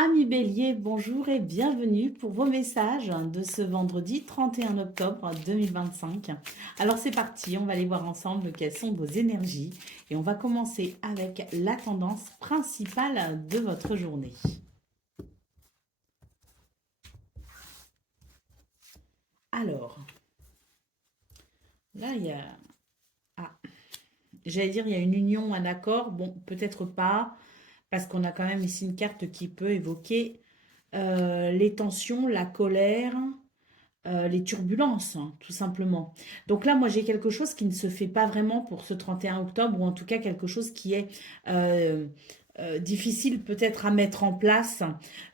Amis Bélier, bonjour et bienvenue pour vos messages de ce vendredi 31 octobre 2025. Alors c'est parti, on va aller voir ensemble quelles sont vos énergies et on va commencer avec la tendance principale de votre journée. Alors, là il y a... Ah, j'allais dire il y a une union, un accord, bon peut-être pas, parce qu'on a quand même ici une carte qui peut évoquer les tensions, la colère, les turbulences, hein, tout simplement. Donc là, moi, j'ai quelque chose qui ne se fait pas vraiment pour ce 31 octobre, ou en tout cas quelque chose qui est euh, difficile peut-être à mettre en place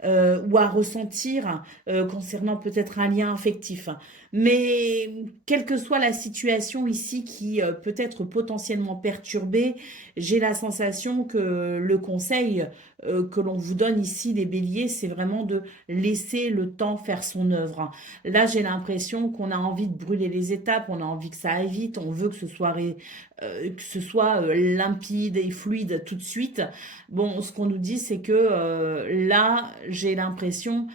ou à ressentir concernant peut-être un lien affectif. Mais quelle que soit la situation ici qui peut être potentiellement perturbée, j'ai la sensation que le conseil que l'on vous donne ici, les béliers, c'est vraiment de laisser le temps faire son œuvre. Là, j'ai l'impression qu'on a envie de brûler les étapes, on a envie que ça aille vite, on veut que ce soit limpide et fluide tout de suite. Bon, ce qu'on nous dit, c'est que là, j'ai l'impression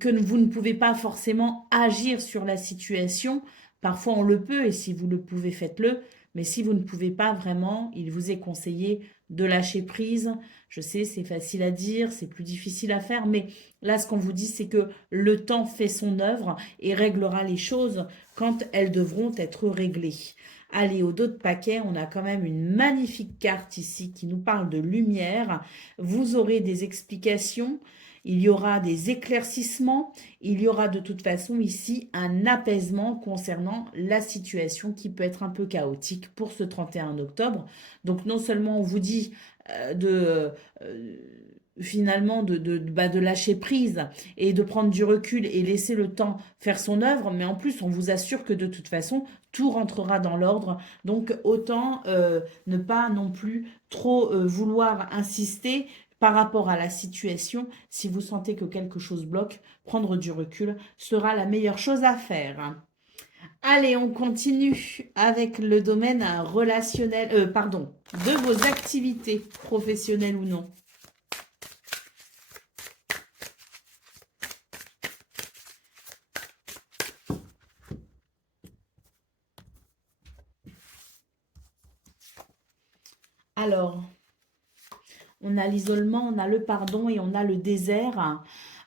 que vous ne pouvez pas forcément agir sur la situation. Parfois, on le peut, et si vous le pouvez, faites-le. Mais si vous ne pouvez pas vraiment, il vous est conseillé de lâcher prise. Je sais, c'est facile à dire, c'est plus difficile à faire, mais là, ce qu'on vous dit, c'est que le temps fait son œuvre et réglera les choses quand elles devront être réglées. Allez, au dos de paquet, on a quand même une magnifique carte ici qui nous parle de lumière. Vous aurez des explications, il y aura des éclaircissements, il y aura de toute façon ici un apaisement concernant la situation qui peut être un peu chaotique pour ce 31 octobre. Donc non seulement on vous dit euh, finalement de lâcher prise et de prendre du recul et laisser le temps faire son œuvre, mais en plus on vous assure que de toute façon tout rentrera dans l'ordre, donc autant ne pas non plus trop vouloir insister par rapport à la situation. Si vous sentez que quelque chose bloque, prendre du recul sera la meilleure chose à faire. Allez, on continue avec le domaine relationnel, pardon, de vos activités professionnelles ou non. Alors, on a l'isolement, on a le pardon et on a le désert.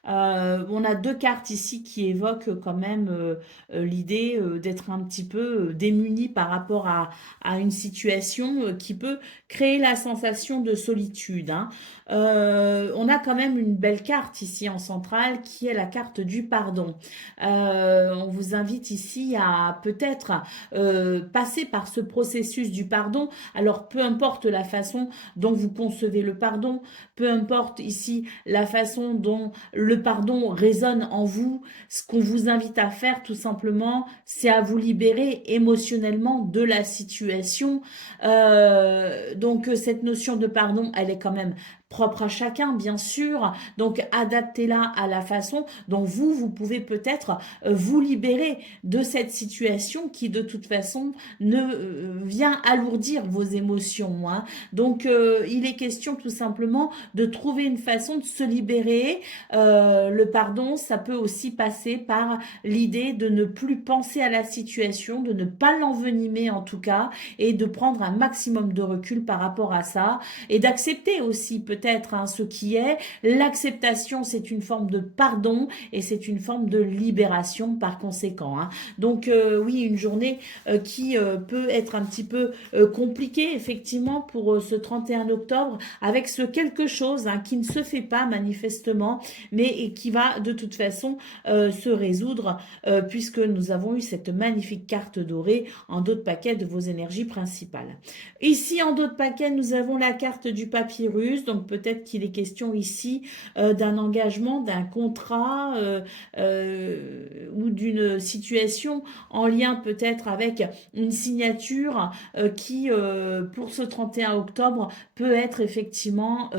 On a deux cartes ici qui évoquent quand même l'idée d'être un petit peu démuni par rapport à une situation qui peut créer la sensation de solitude, hein. On a quand même une belle carte ici en centrale qui est la carte du pardon. On vous invite ici à peut-être passer par ce processus du pardon. Alors peu importe la façon dont vous concevez le pardon, peu importe ici la façon dont le pardon résonne en vous, ce qu'on vous invite à faire tout simplement, c'est à vous libérer émotionnellement de la situation. Donc cette notion de pardon, elle est quand même propre à chacun, bien sûr. Donc adaptez-la à la façon dont vous pouvez peut-être vous libérer de cette situation qui de toute façon ne vient alourdir vos émotions, hein. Donc il est question tout simplement de trouver une façon de se libérer. Le pardon, ça peut aussi passer par l'idée de ne plus penser à la situation, de ne pas l'envenimer en tout cas, et de prendre un maximum de recul par rapport à ça, et d'accepter aussi peut-être hein, ce qui est. L'acceptation, c'est une forme de pardon, et c'est une forme de libération par conséquent, hein. Donc oui, une journée qui peut être un petit peu compliquée effectivement pour ce 31 octobre, avec ce quelque chose hein, qui ne se fait pas manifestement, mais qui va de toute façon se résoudre puisque nous avons eu cette magnifique carte dorée en dos de paquet de vos énergies principales. Ici, en dos de paquet, nous avons la carte du papyrus, donc peut-être qu'il est question ici d'un engagement, d'un contrat ou d'une situation en lien peut-être avec une signature qui, pour ce 31 octobre, peut être effectivement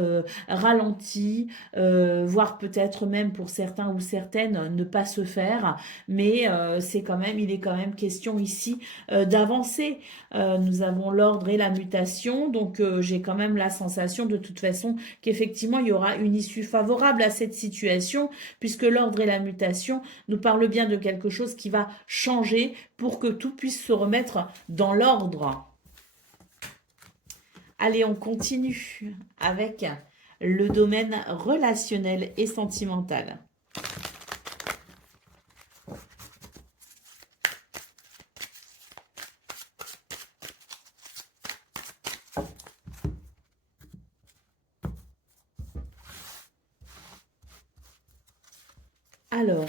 ralentie, voire peut-être même pour certains ou certaines ne pas se faire, mais il est quand même question ici d'avancer. Nous avons l'ordre et la mutation, donc j'ai quand même la sensation de toute façon l'impression qu'effectivement, il y aura une issue favorable à cette situation, puisque l'ordre et la mutation nous parlent bien de quelque chose qui va changer pour que tout puisse se remettre dans l'ordre. Allez, on continue avec le domaine relationnel et sentimental. Alors,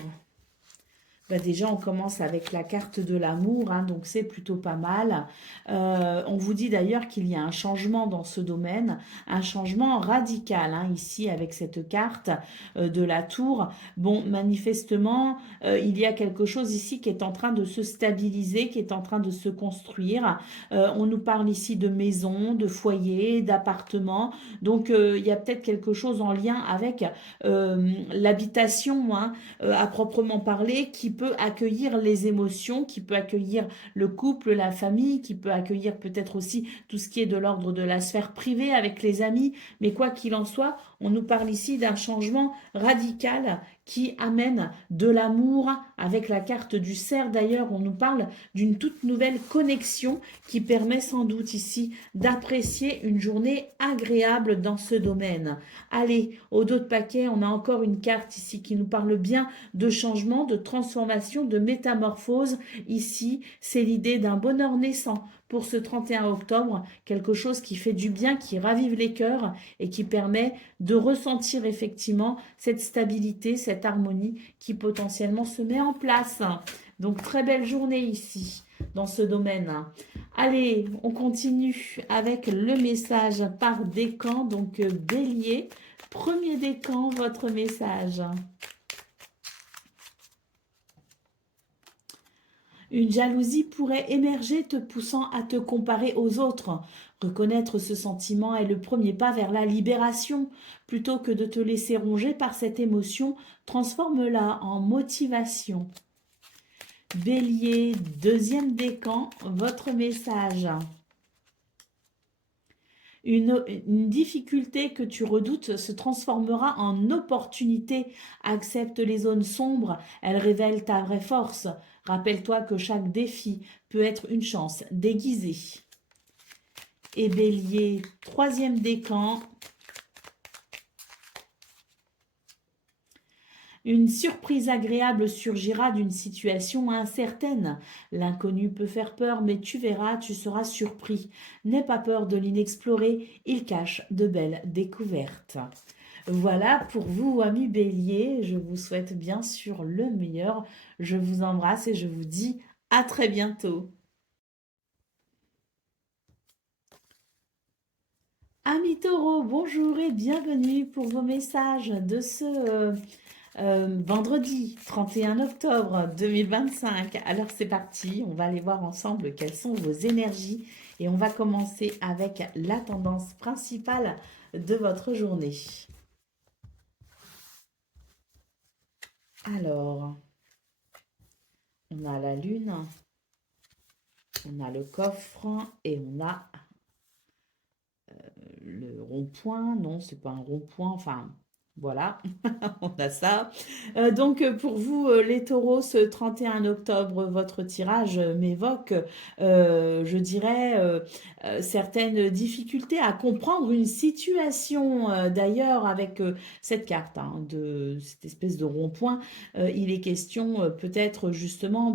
déjà, on commence avec la carte de l'amour, hein, donc c'est plutôt pas mal. On vous dit d'ailleurs qu'il y a un changement dans ce domaine, un changement radical, hein, ici avec cette carte de la tour. Bon, manifestement, il y a quelque chose ici qui est en train de se stabiliser, qui est en train de se construire. On nous parle ici de maison, de foyer, d'appartement. Donc, il y a peut-être quelque chose en lien avec l'habitation, hein, à proprement parler, qui peut accueillir les émotions, qui peut accueillir le couple, la famille, qui peut accueillir peut-être aussi tout ce qui est de l'ordre de la sphère privée avec les amis. Mais quoi qu'il en soit, on nous parle ici d'un changement radical qui amène de l'amour. Avec la carte du cerf d'ailleurs, on nous parle d'une toute nouvelle connexion qui permet sans doute ici d'apprécier une journée agréable dans ce domaine. Allez, au dos de paquet, on a encore une carte ici qui nous parle bien de changement, de transformation, de métamorphose. Ici, c'est l'idée d'un bonheur naissant pour ce 31 octobre, quelque chose qui fait du bien, qui ravive les cœurs et qui permet de ressentir effectivement cette stabilité, cette harmonie qui potentiellement se met en place. Donc, très belle journée ici, dans ce domaine. Allez, on continue avec le message par décan, donc Bélier. Premier décan, votre message. Une jalousie pourrait émerger te poussant à te comparer aux autres. Reconnaître ce sentiment est le premier pas vers la libération. Plutôt que de te laisser ronger par cette émotion, transforme-la en motivation. Bélier, deuxième décan, votre message. Une difficulté que tu redoutes se transformera en opportunité. Accepte les zones sombres, elles révèlent ta vraie force. Rappelle-toi que chaque défi peut être une chance déguisée. Et Bélier, troisième décan. Une surprise agréable surgira d'une situation incertaine. L'inconnu peut faire peur, mais tu verras, tu seras surpris. N'aie pas peur de l'inexploré, il cache de belles découvertes. Voilà pour vous, amis Bélier. Je vous souhaite bien sûr le meilleur. Je vous embrasse et je vous dis à très bientôt. Amis Taureaux, bonjour et bienvenue pour vos messages de ce vendredi 31 octobre 2025. Alors c'est parti, on va aller voir ensemble quelles sont vos énergies et on va commencer avec la tendance principale de votre journée. Alors, on a la lune, on a le coffre et on a le rond-point. Non, c'est pas un rond-point, enfin... Voilà, on a ça. Donc pour vous, les taureaux, ce 31 octobre, votre tirage m'évoque, je dirais, certaines difficultés à comprendre une situation. D'ailleurs, avec cette carte, hein, de cette espèce de rond-point, il est question peut-être justement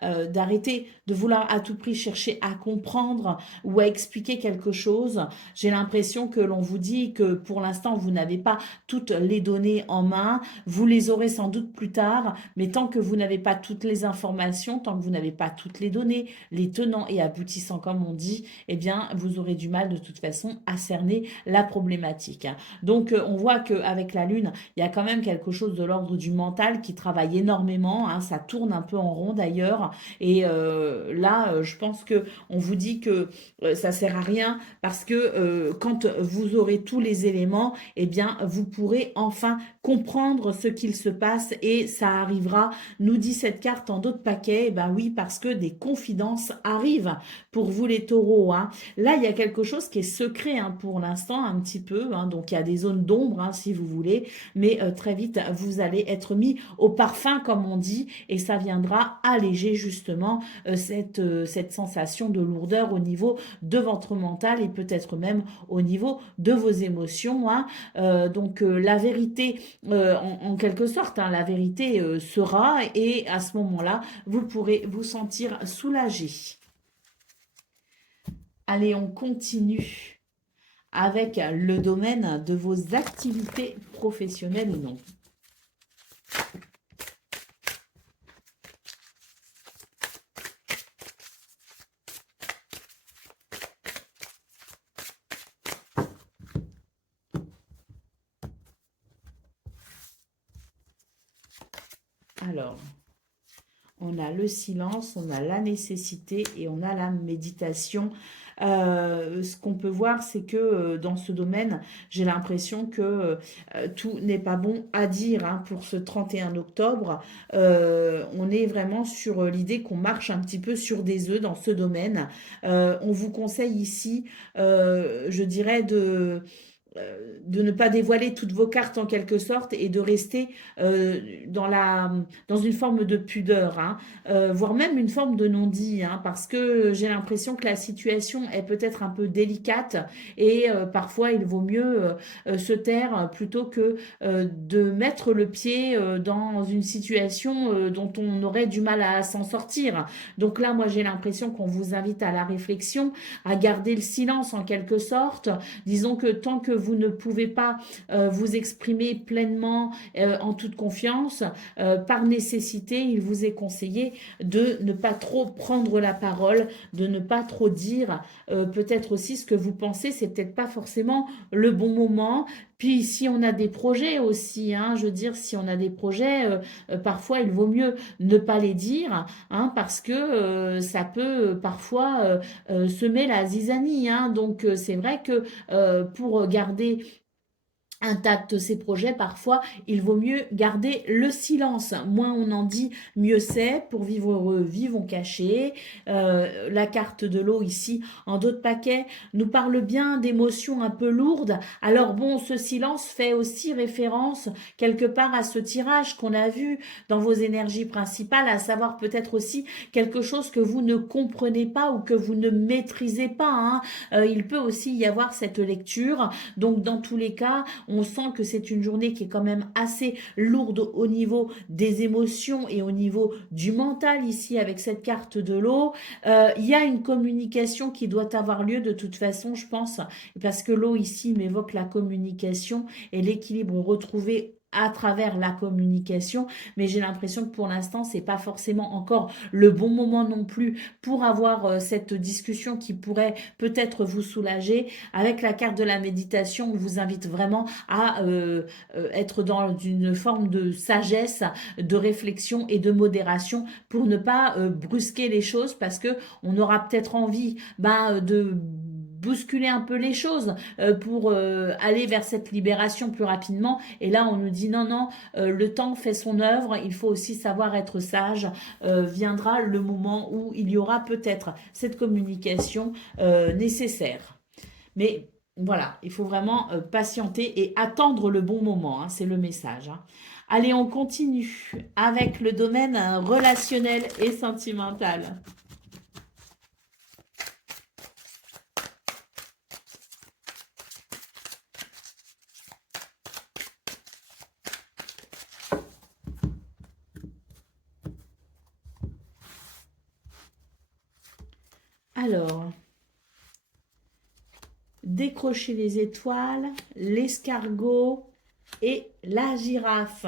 d'arrêter de vouloir à tout prix chercher à comprendre ou à expliquer quelque chose. J'ai l'impression que l'on vous dit que pour l'instant, vous n'avez pas toutes les données en main, vous les aurez sans doute plus tard, mais tant que vous n'avez pas toutes les informations, tant que vous n'avez pas toutes les données, les tenants et aboutissants comme on dit, eh bien vous aurez du mal de toute façon à cerner la problématique. Donc on voit qu'avec la lune, il y a quand même quelque chose de l'ordre du mental qui travaille énormément, hein, ça tourne un peu en rond d'ailleurs, et là je pense que on vous dit que ça sert à rien parce que quand vous aurez tous les éléments, eh bien vous pourrez allez enfin comprendre ce qu'il se passe et ça arrivera, nous dit cette carte en d'autres paquets. Eh ben oui, parce que des confidences arrivent pour vous les taureaux, hein. Là, il y a quelque chose qui est secret, hein, pour l'instant, un petit peu, hein. Donc, il y a des zones d'ombre, hein, si vous voulez, mais très vite, vous allez être mis au parfum, comme on dit, et ça viendra alléger justement cette sensation de lourdeur au niveau de votre mental et peut-être même au niveau de vos émotions, hein. Donc, la vérité, en quelque sorte, hein, la vérité sera, et à ce moment-là, vous pourrez vous sentir soulagé. Allez, on continue avec le domaine de vos activités professionnelles ou non. Alors, on a le silence, on a la nécessité et on a la méditation. Ce qu'on peut voir, c'est que dans ce domaine, j'ai l'impression que tout n'est pas bon à dire, hein, pour ce 31 octobre. On est vraiment sur l'idée qu'on marche un petit peu sur des œufs dans ce domaine. On vous conseille ici, je dirais, de ne pas dévoiler toutes vos cartes en quelque sorte et de rester dans une forme de pudeur, hein, voire même une forme de non-dit, hein, parce que j'ai l'impression que la situation est peut-être un peu délicate et parfois il vaut mieux se taire plutôt que de mettre le pied dans une situation dont on aurait du mal à s'en sortir. Donc là, moi j'ai l'impression qu'on vous invite à la réflexion, à garder le silence en quelque sorte. Disons que tant que vous ne pouvez pas vous exprimer pleinement en toute confiance, par nécessité, il vous est conseillé de ne pas trop prendre la parole, de ne pas trop dire peut-être aussi ce que vous pensez, c'est peut-être pas forcément le bon moment. Puis si on a des projets aussi, hein, je veux dire, si on a des projets, parfois il vaut mieux ne pas les dire, hein, parce que ça peut parfois semer la zizanie, hein. Donc c'est vrai que pour garder intact ces projets, parfois, il vaut mieux garder le silence. Moins on en dit, mieux c'est. Pour vivre heureux, vivons cachés. La carte de l'eau ici, en d'autres paquets, nous parle bien d'émotions un peu lourdes. Alors bon, ce silence fait aussi référence quelque part à ce tirage qu'on a vu dans vos énergies principales, à savoir peut-être aussi quelque chose que vous ne comprenez pas ou que vous ne maîtrisez pas, hein. Il peut aussi y avoir cette lecture. Donc dans tous les cas, on sent que c'est une journée qui est quand même assez lourde au niveau des émotions et au niveau du mental ici avec cette carte de l'eau. Il y a une communication qui doit avoir lieu de toute façon, je pense, parce que l'eau ici m'évoque la communication et l'équilibre retrouvé à travers la communication, mais j'ai l'impression que pour l'instant c'est pas forcément encore le bon moment non plus pour avoir cette discussion qui pourrait peut-être vous soulager. Avec la carte de la méditation, on vous invite vraiment à être dans une forme de sagesse, de réflexion et de modération pour ne pas brusquer les choses, parce que on aura peut-être envie de bousculer un peu les choses pour aller vers cette libération plus rapidement. Et là, on nous dit non, non, le temps fait son œuvre, il faut aussi savoir être sage. Viendra le moment où il y aura peut-être cette communication nécessaire. Mais voilà, il faut vraiment patienter et attendre le bon moment, hein, c'est le message, hein. Allez, on continue avec le domaine relationnel et sentimental. Alors, décrocher les étoiles, l'escargot et la girafe.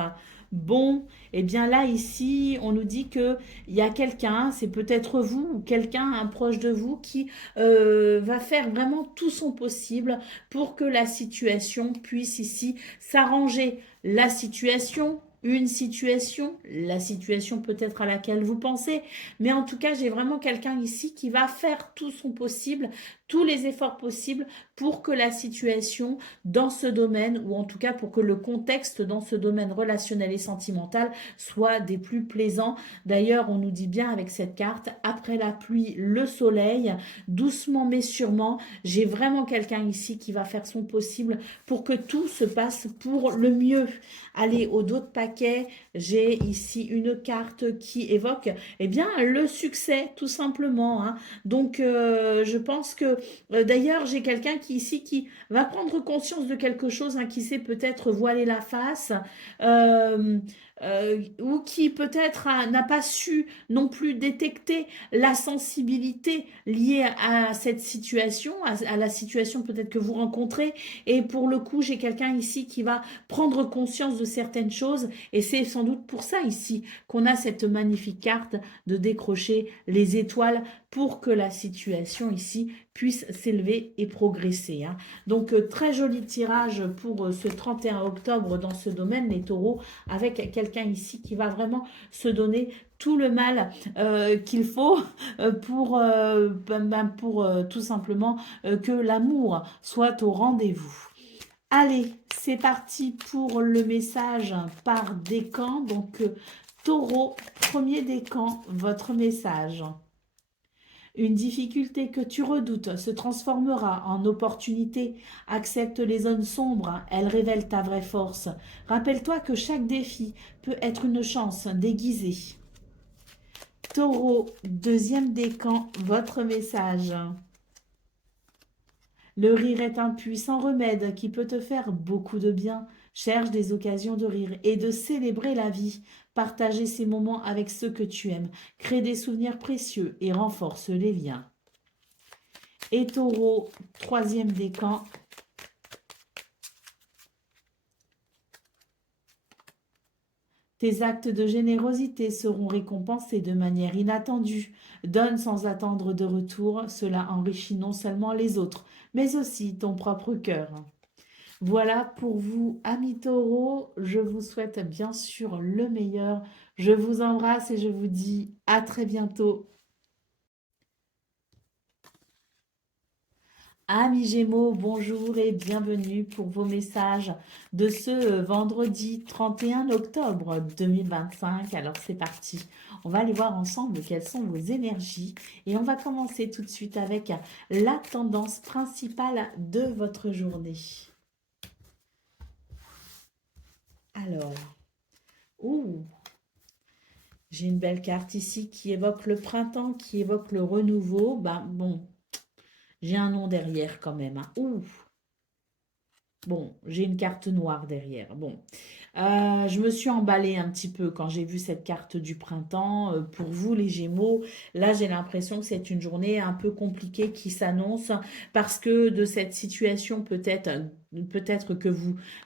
Bon, eh bien là, ici, on nous dit que il y a quelqu'un, c'est peut-être vous ou quelqu'un, un proche de vous, qui va faire vraiment tout son possible pour que la situation puisse ici s'arranger. La situation, une situation, la situation peut-être à laquelle vous pensez, mais en tout cas, j'ai vraiment quelqu'un ici qui va faire tout son possible, tous les efforts possibles pour que la situation dans ce domaine, ou en tout cas pour que le contexte dans ce domaine relationnel et sentimental soit des plus plaisants. D'ailleurs, on nous dit bien avec cette carte, après la pluie, le soleil, doucement mais sûrement, j'ai vraiment quelqu'un ici qui va faire son possible pour que tout se passe pour le mieux. Allez, au dos de paquet, j'ai ici une carte qui évoque eh bien, le succès, tout simplement. Hein. Donc, je pense que, d'ailleurs, j'ai quelqu'un qui ici qui va prendre conscience de quelque chose, hein, qui sait peut-être voiler la face, euh, ou qui peut-être n'a pas su non plus détecter la sensibilité liée à cette situation, à la situation peut-être que vous rencontrez. Et pour le coup, j'ai quelqu'un ici qui va prendre conscience de certaines choses. Et c'est sans doute pour ça ici qu'on a cette magnifique carte de décrocher les étoiles pour que la situation ici puisse s'élever et progresser. Hein. Donc, très joli tirage pour ce 31 octobre dans ce domaine, les taureaux, avec quelqu'un ici qui va vraiment se donner tout le mal qu'il faut pour tout simplement que l'amour soit au rendez-vous. Allez, c'est parti pour le message par décan. Donc, taureau, premier décan, votre message. Une difficulté que tu redoutes se transformera en opportunité. Accepte les zones sombres, elles révèlent ta vraie force. Rappelle-toi que chaque défi peut être une chance déguisée. Taureau, deuxième décan, votre message. Le rire est un puissant remède qui peut te faire beaucoup de bien. Cherche des occasions de rire et de célébrer la vie. Partager ces moments avec ceux que tu aimes. Crée des souvenirs précieux et renforce les liens. Et Taureau, troisième décan. Tes actes de générosité seront récompensés de manière inattendue. Donne sans attendre de retour, cela enrichit non seulement les autres, mais aussi ton propre cœur. Voilà pour vous, amis taureaux. Je vous souhaite bien sûr le meilleur. Je vous embrasse et je vous dis à très bientôt. Amis Gémeaux, bonjour et bienvenue pour vos messages de ce vendredi 31 octobre 2025. Alors c'est parti, on va aller voir ensemble quelles sont vos énergies et on va commencer tout de suite avec la tendance principale de votre journée. Alors, j'ai une belle carte ici qui évoque le printemps, qui évoque le renouveau. Bon, j'ai un nom derrière quand même. Hein. Bon, j'ai une carte noire derrière. Bon, je me suis emballée un petit peu quand j'ai vu cette carte du printemps. Pour vous, les Gémeaux, là, j'ai l'impression que c'est une journée un peu compliquée qui s'annonce parce que de cette situation peut-être que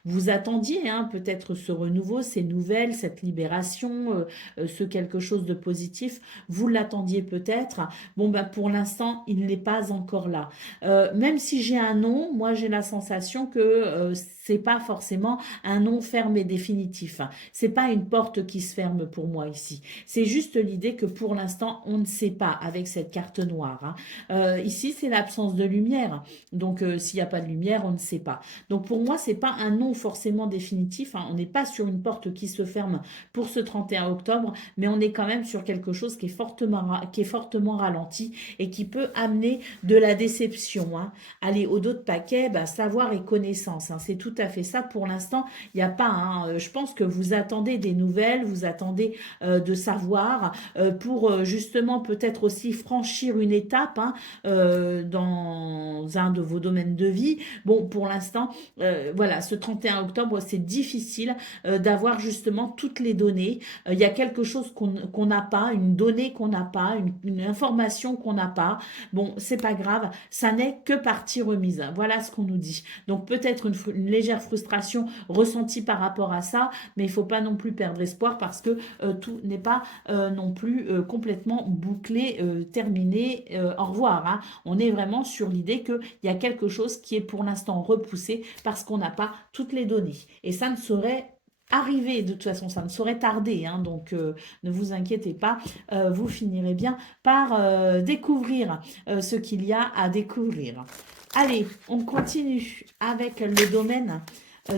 vous attendiez, hein, peut-être ce renouveau, ces nouvelles, cette libération, ce quelque chose de positif, vous l'attendiez peut-être. Bon, pour l'instant, il n'est pas encore là. Même si j'ai un nom, moi j'ai la sensation que c'est pas forcément un nom ferme et définitif. C'est pas une porte qui se ferme pour moi ici. C'est juste l'idée que pour l'instant on ne sait pas avec cette carte noire. Hein. Ici c'est l'absence de lumière. Donc s'il n'y a pas de lumière, on ne sait pas. Donc pour moi c'est pas un nom forcément définitif. Hein. On n'est pas sur une porte qui se ferme pour ce 31 octobre, mais on est quand même sur quelque chose qui est fortement ralenti et qui peut amener de la déception. Hein. Allez, au dos de paquet, savoir et connaissance. Hein. C'est tout à fait ça. Pour l'instant, il n'y a pas. Hein. Je pense que vous attendez des nouvelles, vous attendez de savoir pour justement peut-être aussi franchir une étape hein, dans un de vos domaines de vie. Bon, pour l'instant, voilà, ce 31 octobre, c'est difficile d'avoir justement toutes les données. Il y a quelque chose qu'on n'a pas, une donnée qu'on n'a pas, une information qu'on n'a pas. Bon, c'est pas grave, ça n'est que partie remise. Voilà ce qu'on nous dit. Donc peut-être une légère frustration ressentie par rapport à ça, mais il faut pas non plus perdre espoir parce que tout n'est pas non plus complètement bouclé, terminé. Au revoir. Hein. On est vraiment sur l'idée qu'il y a quelque chose qui est pour l'instant repoussé parce qu'on n'a pas toutes les données. Et ça ne saurait arriver, de toute façon, ça ne saurait tarder, hein, donc ne vous inquiétez pas, vous finirez bien par découvrir ce qu'il y a à découvrir. Allez, on continue avec le domaine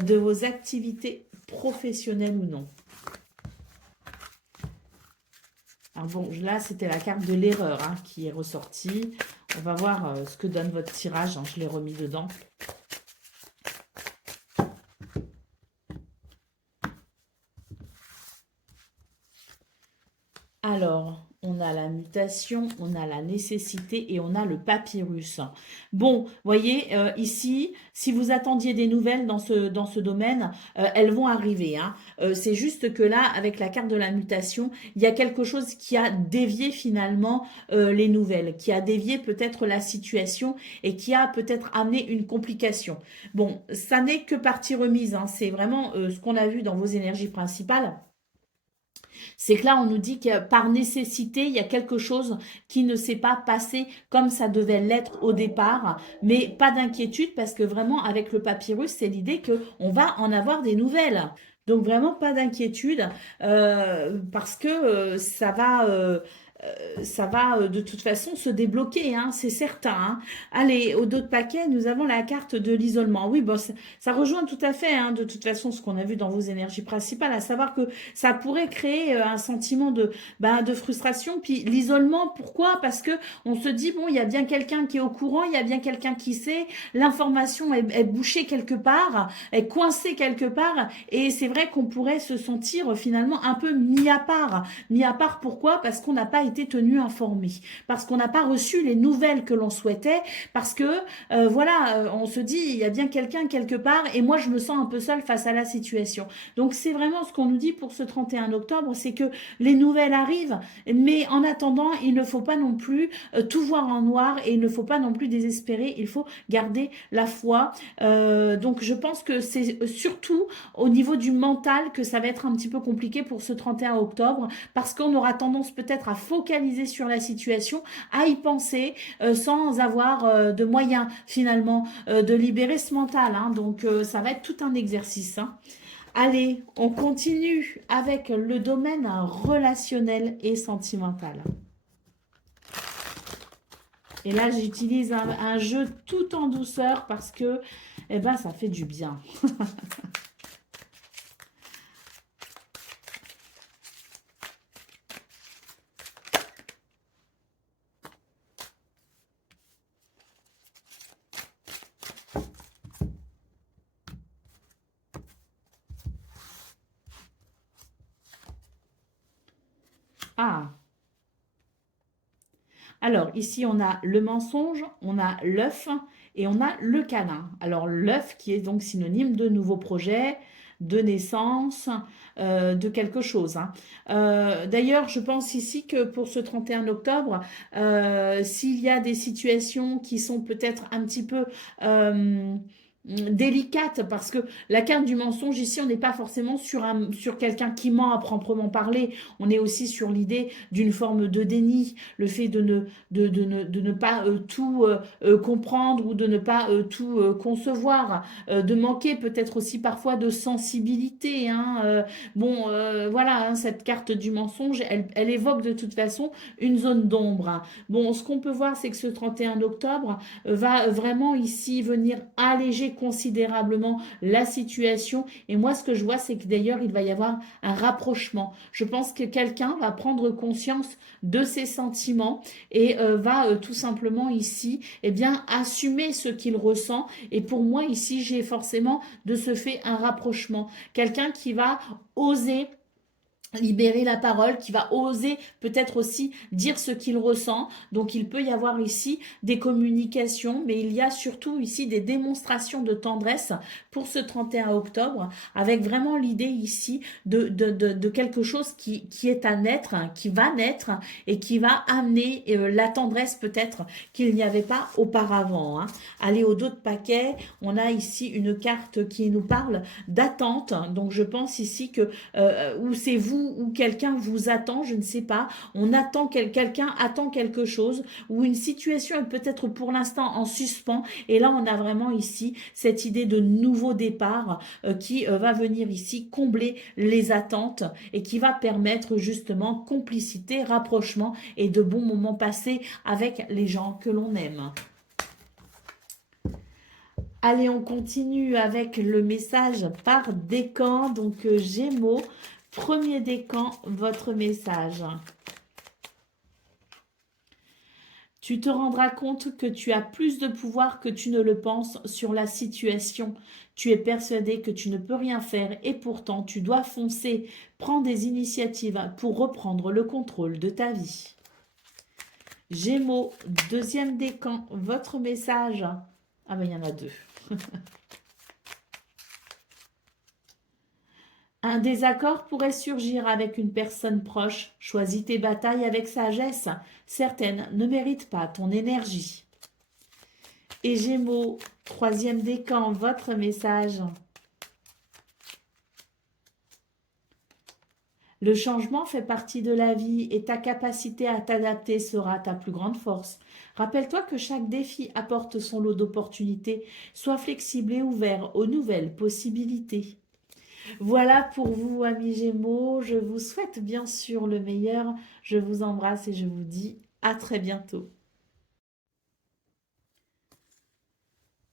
de vos activités professionnelles ou non. Alors bon, là, c'était la carte de l'erreur hein, qui est ressortie. On va voir ce que donne votre tirage. Hein, je l'ai remis dedans. Alors, on a la mutation, on a la nécessité et on a le papyrus. Bon, voyez, ici, si vous attendiez des nouvelles dans ce domaine, elles vont arriver. Hein. C'est juste que là, avec la carte de la mutation, il y a quelque chose qui a dévié finalement les nouvelles, qui a dévié peut-être la situation et qui a peut-être amené une complication. Bon, ça n'est que partie remise. Hein. C'est vraiment ce qu'on a vu dans vos énergies principales. C'est que là, on nous dit que par nécessité, il y a quelque chose qui ne s'est pas passé comme ça devait l'être au départ. Mais pas d'inquiétude parce que vraiment, avec le papyrus, c'est l'idée qu'on va en avoir des nouvelles. Donc vraiment, pas d'inquiétude parce que ça va de toute façon se débloquer, hein, c'est certain. Hein. Allez, au dos de paquet, nous avons la carte de l'isolement. Oui, bon, ça rejoint tout à fait, hein, de toute façon, ce qu'on a vu dans vos énergies principales, à savoir que ça pourrait créer un sentiment de frustration. Puis l'isolement, pourquoi? Parce que on se dit, bon, il y a bien quelqu'un qui est au courant, il y a bien quelqu'un qui sait, l'information est bouchée quelque part, est coincée quelque part, et c'est vrai qu'on pourrait se sentir finalement un peu mis à part. Mis à part, pourquoi? Parce qu'on n'a pas été tenu informé, parce qu'on n'a pas reçu les nouvelles que l'on souhaitait, parce que voilà, on se dit il y a bien quelqu'un quelque part et moi je me sens un peu seule face à la situation. Donc c'est vraiment ce qu'on nous dit pour ce 31 octobre, c'est que les nouvelles arrivent, mais en attendant il ne faut pas non plus tout voir en noir et il ne faut pas non plus désespérer, il faut garder la foi. Donc je pense que c'est surtout au niveau du mental que ça va être un petit peu compliqué pour ce 31 octobre parce qu'on aura tendance peut-être à focaliser sur la situation, à y penser sans avoir de moyens finalement de libérer ce mental. Hein. Donc ça va être tout un exercice. Hein. Allez, on continue avec le domaine relationnel et sentimental. Et là, j'utilise un jeu tout en douceur parce que eh ben, ça fait du bien. Ah, alors ici on a le mensonge, on a l'œuf et on a le câlin. Alors l'œuf qui est donc synonyme de nouveau projet, de naissance, de quelque chose. Hein. D'ailleurs, je pense ici que pour ce 31 octobre, s'il y a des situations qui sont peut-être un petit peu délicate parce que la carte du mensonge ici on n'est pas forcément sur quelqu'un qui ment à proprement parler, on est aussi sur l'idée d'une forme de déni, le fait de ne pas tout comprendre ou de ne pas tout concevoir, de manquer peut-être aussi parfois de sensibilité. Hein, bon voilà, hein, cette carte du mensonge elle évoque de toute façon une zone d'ombre. Hein. Bon, ce qu'on peut voir c'est que ce 31 octobre va vraiment ici venir alléger considérablement la situation. Et moi, ce que je vois, c'est que d'ailleurs, il va y avoir un rapprochement. Je pense que quelqu'un va prendre conscience de ses sentiments et va tout simplement ici, eh bien, assumer ce qu'il ressent. Et pour moi, ici, j'ai forcément de ce fait un rapprochement. Quelqu'un qui va oser libérer la parole, qui va oser peut-être aussi dire ce qu'il ressent. Donc il peut y avoir ici des communications, mais il y a surtout ici des démonstrations de tendresse pour ce 31 octobre, avec vraiment l'idée ici de quelque chose qui est à naître, hein, qui va naître et qui va amener la tendresse peut-être qu'il n'y avait pas auparavant. Hein. Allez, au dos de paquet, on a ici une carte qui nous parle d'attente. Donc je pense ici que où c'est vous ou quelqu'un vous attend, je ne sais pas. On attend quelqu'un attend quelque chose ou une situation est peut-être pour l'instant en suspens. Et là, on a vraiment ici cette idée de nouveau départ qui va venir ici combler les attentes et qui va permettre justement complicité, rapprochement et de bons moments passés avec les gens que l'on aime. Allez, on continue avec le message par décan. Donc, Gémeaux, premier décan, votre message. Tu te rendras compte que tu as plus de pouvoir que tu ne le penses sur la situation. Tu es persuadé que tu ne peux rien faire et pourtant tu dois foncer. Prends des initiatives pour reprendre le contrôle de ta vie. Gémeaux, deuxième décan, votre message. Ah ben il y en a deux. Un désaccord pourrait surgir avec une personne proche. Choisis tes batailles avec sagesse. Certaines ne méritent pas ton énergie. Et Gémeaux, troisième décan, votre message. Le changement fait partie de la vie et ta capacité à t'adapter sera ta plus grande force. Rappelle-toi que chaque défi apporte son lot d'opportunités. Sois flexible et ouvert aux nouvelles possibilités. Voilà pour vous, amis Gémeaux. Je vous souhaite bien sûr le meilleur. Je vous embrasse et je vous dis à très bientôt.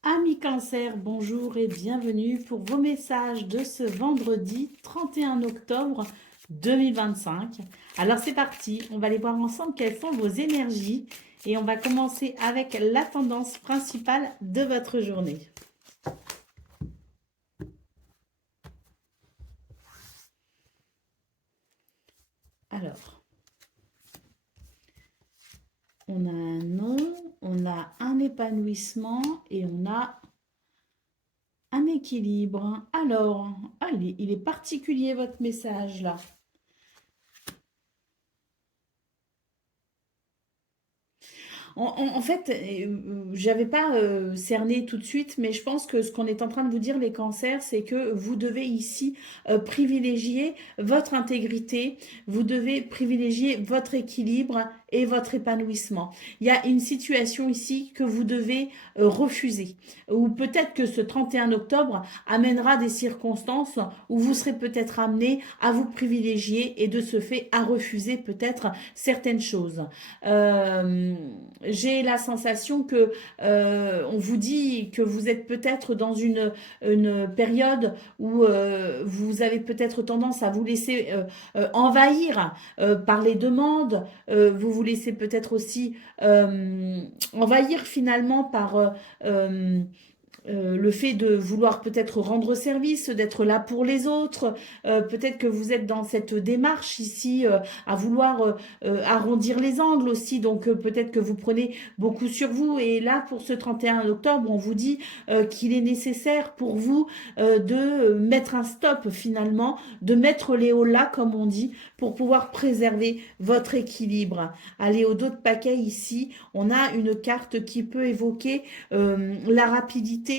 Amis Cancer, bonjour et bienvenue pour vos messages de ce vendredi 31 octobre 2025. Alors c'est parti, on va aller voir ensemble quelles sont vos énergies et on va commencer avec la tendance principale de votre journée. Alors, on a un nom, on a un épanouissement et on a un équilibre. Alors, il est particulier votre message là. En fait, j'avais pas cerné tout de suite, mais je pense que ce qu'on est en train de vous dire, les cancers, c'est que vous devez ici privilégier votre intégrité, vous devez privilégier votre équilibre et votre épanouissement. Il y a une situation ici que vous devez refuser, ou peut-être que ce 31 octobre amènera des circonstances où vous serez peut-être amené à vous privilégier et de ce fait à refuser peut-être certaines choses. J'ai la sensation que on vous dit que vous êtes peut-être dans une période où vous avez peut-être tendance à vous laisser envahir par les demandes, vous vous laissez peut-être aussi envahir finalement par le fait de vouloir peut-être rendre service, d'être là pour les autres, peut-être que vous êtes dans cette démarche ici à vouloir arrondir les angles aussi, donc peut-être que vous prenez beaucoup sur vous et là pour ce 31 octobre on vous dit qu'il est nécessaire pour vous de mettre un stop finalement, de mettre les hauts là comme on dit pour pouvoir préserver votre équilibre. Allez au dos de paquet ici, on a une carte qui peut évoquer la rapidité,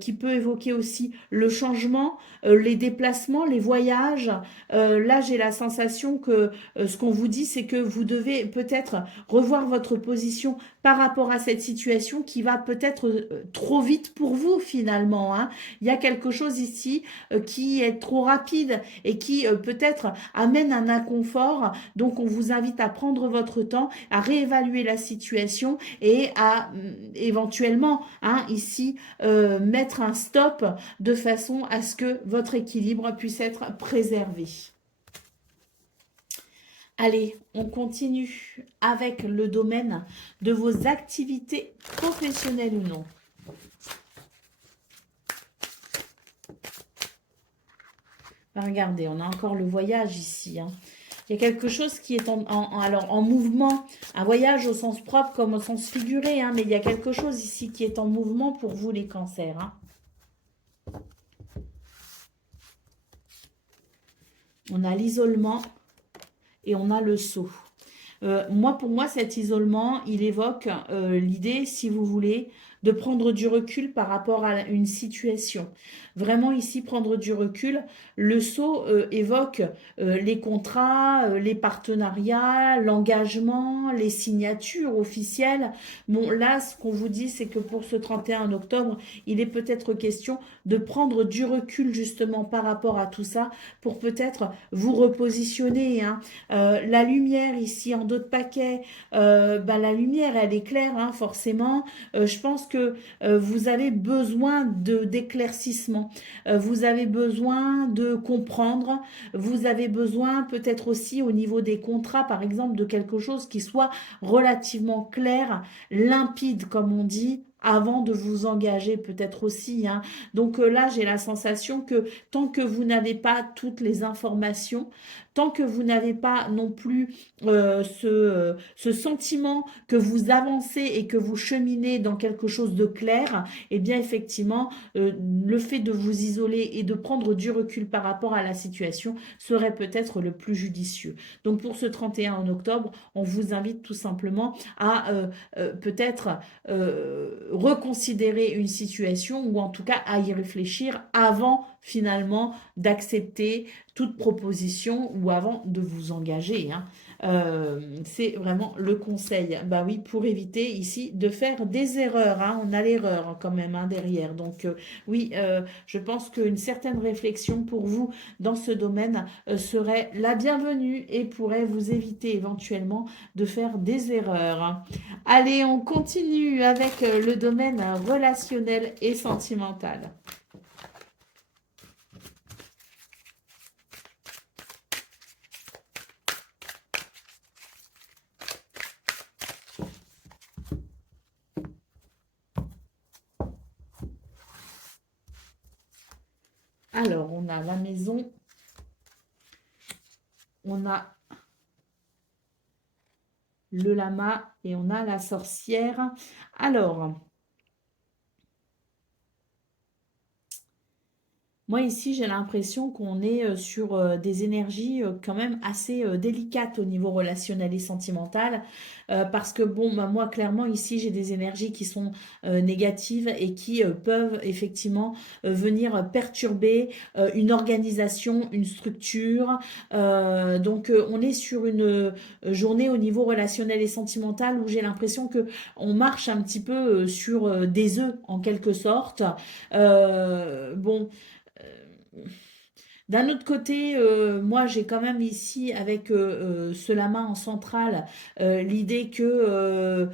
qui peut évoquer aussi le changement, les déplacements, les voyages. Là, j'ai la sensation que ce qu'on vous dit, c'est que vous devez peut-être revoir votre position par rapport à cette situation qui va peut-être trop vite pour vous finalement. Hein. Il y a quelque chose ici qui est trop rapide et qui peut-être amène un inconfort. Donc, on vous invite à prendre votre temps, à réévaluer la situation et à éventuellement ici mettre un stop de façon à ce que votre équilibre puisse être préservé. Allez, on continue avec le domaine de vos activités professionnelles ou non. Regardez, on a encore le voyage ici. Hein. Il y a quelque chose qui est en mouvement, un voyage au sens propre comme au sens figuré, hein, mais il y a quelque chose ici qui est en mouvement pour vous les cancers. Hein. On a l'isolement et on a le saut. Pour moi, cet isolement, il évoque l'idée, si vous voulez, de prendre du recul par rapport à une situation. vraiment ici prendre du recul. Le sceau évoque les contrats, les partenariats, l'engagement, les signatures officielles. Bon, là, ce qu'on vous dit, c'est que pour ce 31 octobre, il est peut-être question de prendre du recul justement par rapport à tout ça pour peut-être vous repositionner, hein. La lumière ici en dos de paquet, bah, la lumière, elle est claire, hein, forcément. Je pense que vous avez besoin d'éclaircissement. Vous avez besoin de comprendre. Vous avez besoin peut-être aussi au niveau des contrats, par exemple, de quelque chose qui soit relativement clair, limpide, comme on dit, avant de vous engager peut-être aussi, hein. Donc là, j'ai la sensation que tant que vous n'avez pas toutes les informations, tant que vous n'avez pas non plus ce sentiment que vous avancez et que vous cheminez dans quelque chose de clair, eh bien effectivement, le fait de vous isoler et de prendre du recul par rapport à la situation serait peut-être le plus judicieux. Donc pour ce 31 en octobre, on vous invite tout simplement à peut-être reconsidérer une situation ou en tout cas à y réfléchir avant finalement d'accepter toute proposition ou avant de vous engager, hein. C'est vraiment le conseil. Bah oui, pour éviter ici de faire des erreurs, hein. On a l'erreur quand même, hein, derrière. Donc oui, je pense qu'une certaine réflexion pour vous dans ce domaine serait la bienvenue et pourrait vous éviter éventuellement de faire des erreurs, hein. Allez, on continue avec le domaine relationnel et sentimental. Alors, on a la maison, on a le lama et on a la sorcière. Alors, moi ici, j'ai l'impression qu'on est sur des énergies quand même assez délicates au niveau relationnel et sentimental, parce que bon, bah, moi clairement ici, j'ai des énergies qui sont négatives et qui peuvent effectivement venir perturber une organisation, une structure. Donc, on est sur une journée au niveau relationnel et sentimental où j'ai l'impression que on marche un petit peu sur des œufs en quelque sorte. Bon. Euh, D'un autre côté, moi j'ai quand même ici avec ce lama en centrale l'idée que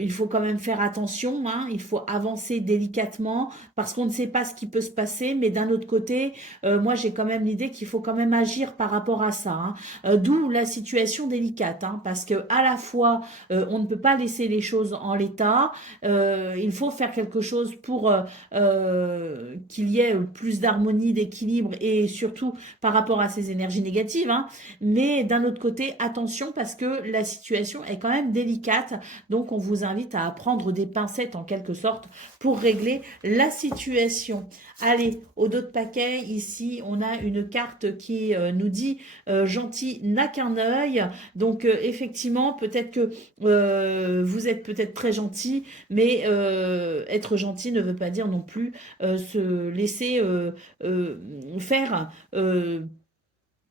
il faut quand même faire attention, hein, il faut avancer délicatement parce qu'on ne sait pas ce qui peut se passer, mais d'un autre côté, moi j'ai quand même l'idée qu'il faut quand même agir par rapport à ça, hein. D'où la situation délicate, hein, parce que à la fois on ne peut pas laisser les choses en l'état, il faut faire quelque chose pour qu'il y ait plus d'harmonie, d'équilibre et surtout par rapport à ces énergies négatives, hein. Mais d'un autre côté, attention parce que la situation est quand même délicate. Donc, on vous invite à prendre des pincettes en quelque sorte pour régler la situation. Allez, au dos de paquet, ici, on a une carte qui nous dit gentil n'a qu'un œil. Donc, effectivement, peut-être que vous êtes peut-être très gentil, mais être gentil ne veut pas dire non plus se laisser faire.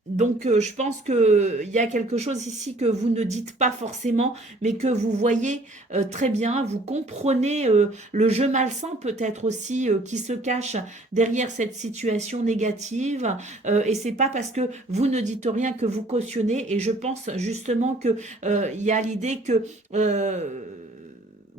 Donc, je pense qu'il y a quelque chose ici que vous ne dites pas forcément, mais que vous voyez très bien. Vous comprenez le jeu malsain peut-être aussi qui se cache derrière cette situation négative. Et c'est pas parce que vous ne dites rien que vous cautionnez. Et je pense justement que il y a l'idée que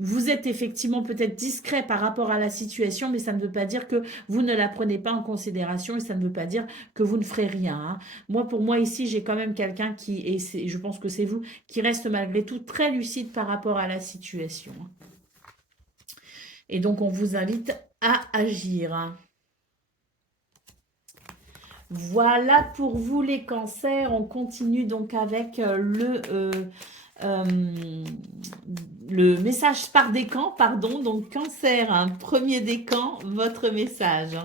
vous êtes effectivement peut-être discret par rapport à la situation, mais ça ne veut pas dire que vous ne la prenez pas en considération et ça ne veut pas dire que vous ne ferez rien, hein. Moi, pour moi, ici, j'ai quand même quelqu'un qui, et je pense que c'est vous, qui reste malgré tout très lucide par rapport à la situation, hein. Et donc, on vous invite à agir, hein. Voilà pour vous les cancers. On continue donc avec euh, le message par décan, pardon. Donc cancer, hein, premier décan, votre message.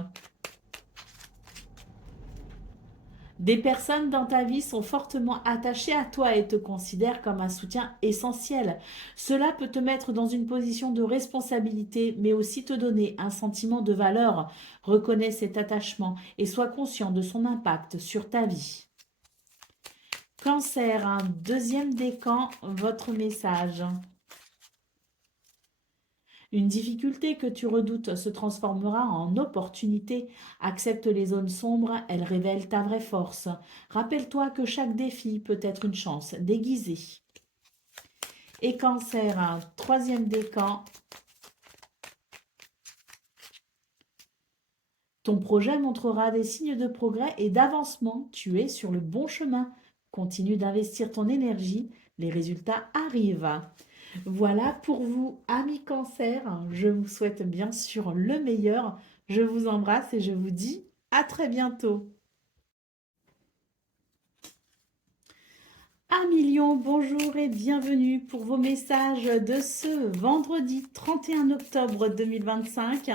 Des personnes dans ta vie sont fortement attachées à toi et te considèrent comme un soutien essentiel. Cela peut te mettre dans une position de responsabilité, mais aussi te donner un sentiment de valeur. Reconnais cet attachement et sois conscient de son impact sur ta vie. Cancer, un deuxième décan, votre message. Une difficulté que tu redoutes se transformera en opportunité. Accepte les zones sombres, elles révèlent ta vraie force. Rappelle-toi que chaque défi peut être une chance déguisée. Et Cancer, un troisième décan. Ton projet montrera des signes de progrès et d'avancement. Tu es sur le bon chemin. Continue d'investir ton énergie. Les résultats arrivent. Voilà pour vous, amis Cancer. Je vous souhaite bien sûr le meilleur. Je vous embrasse et je vous dis à très bientôt. Amis Lion, bonjour et bienvenue pour vos messages de ce vendredi 31 octobre 2025.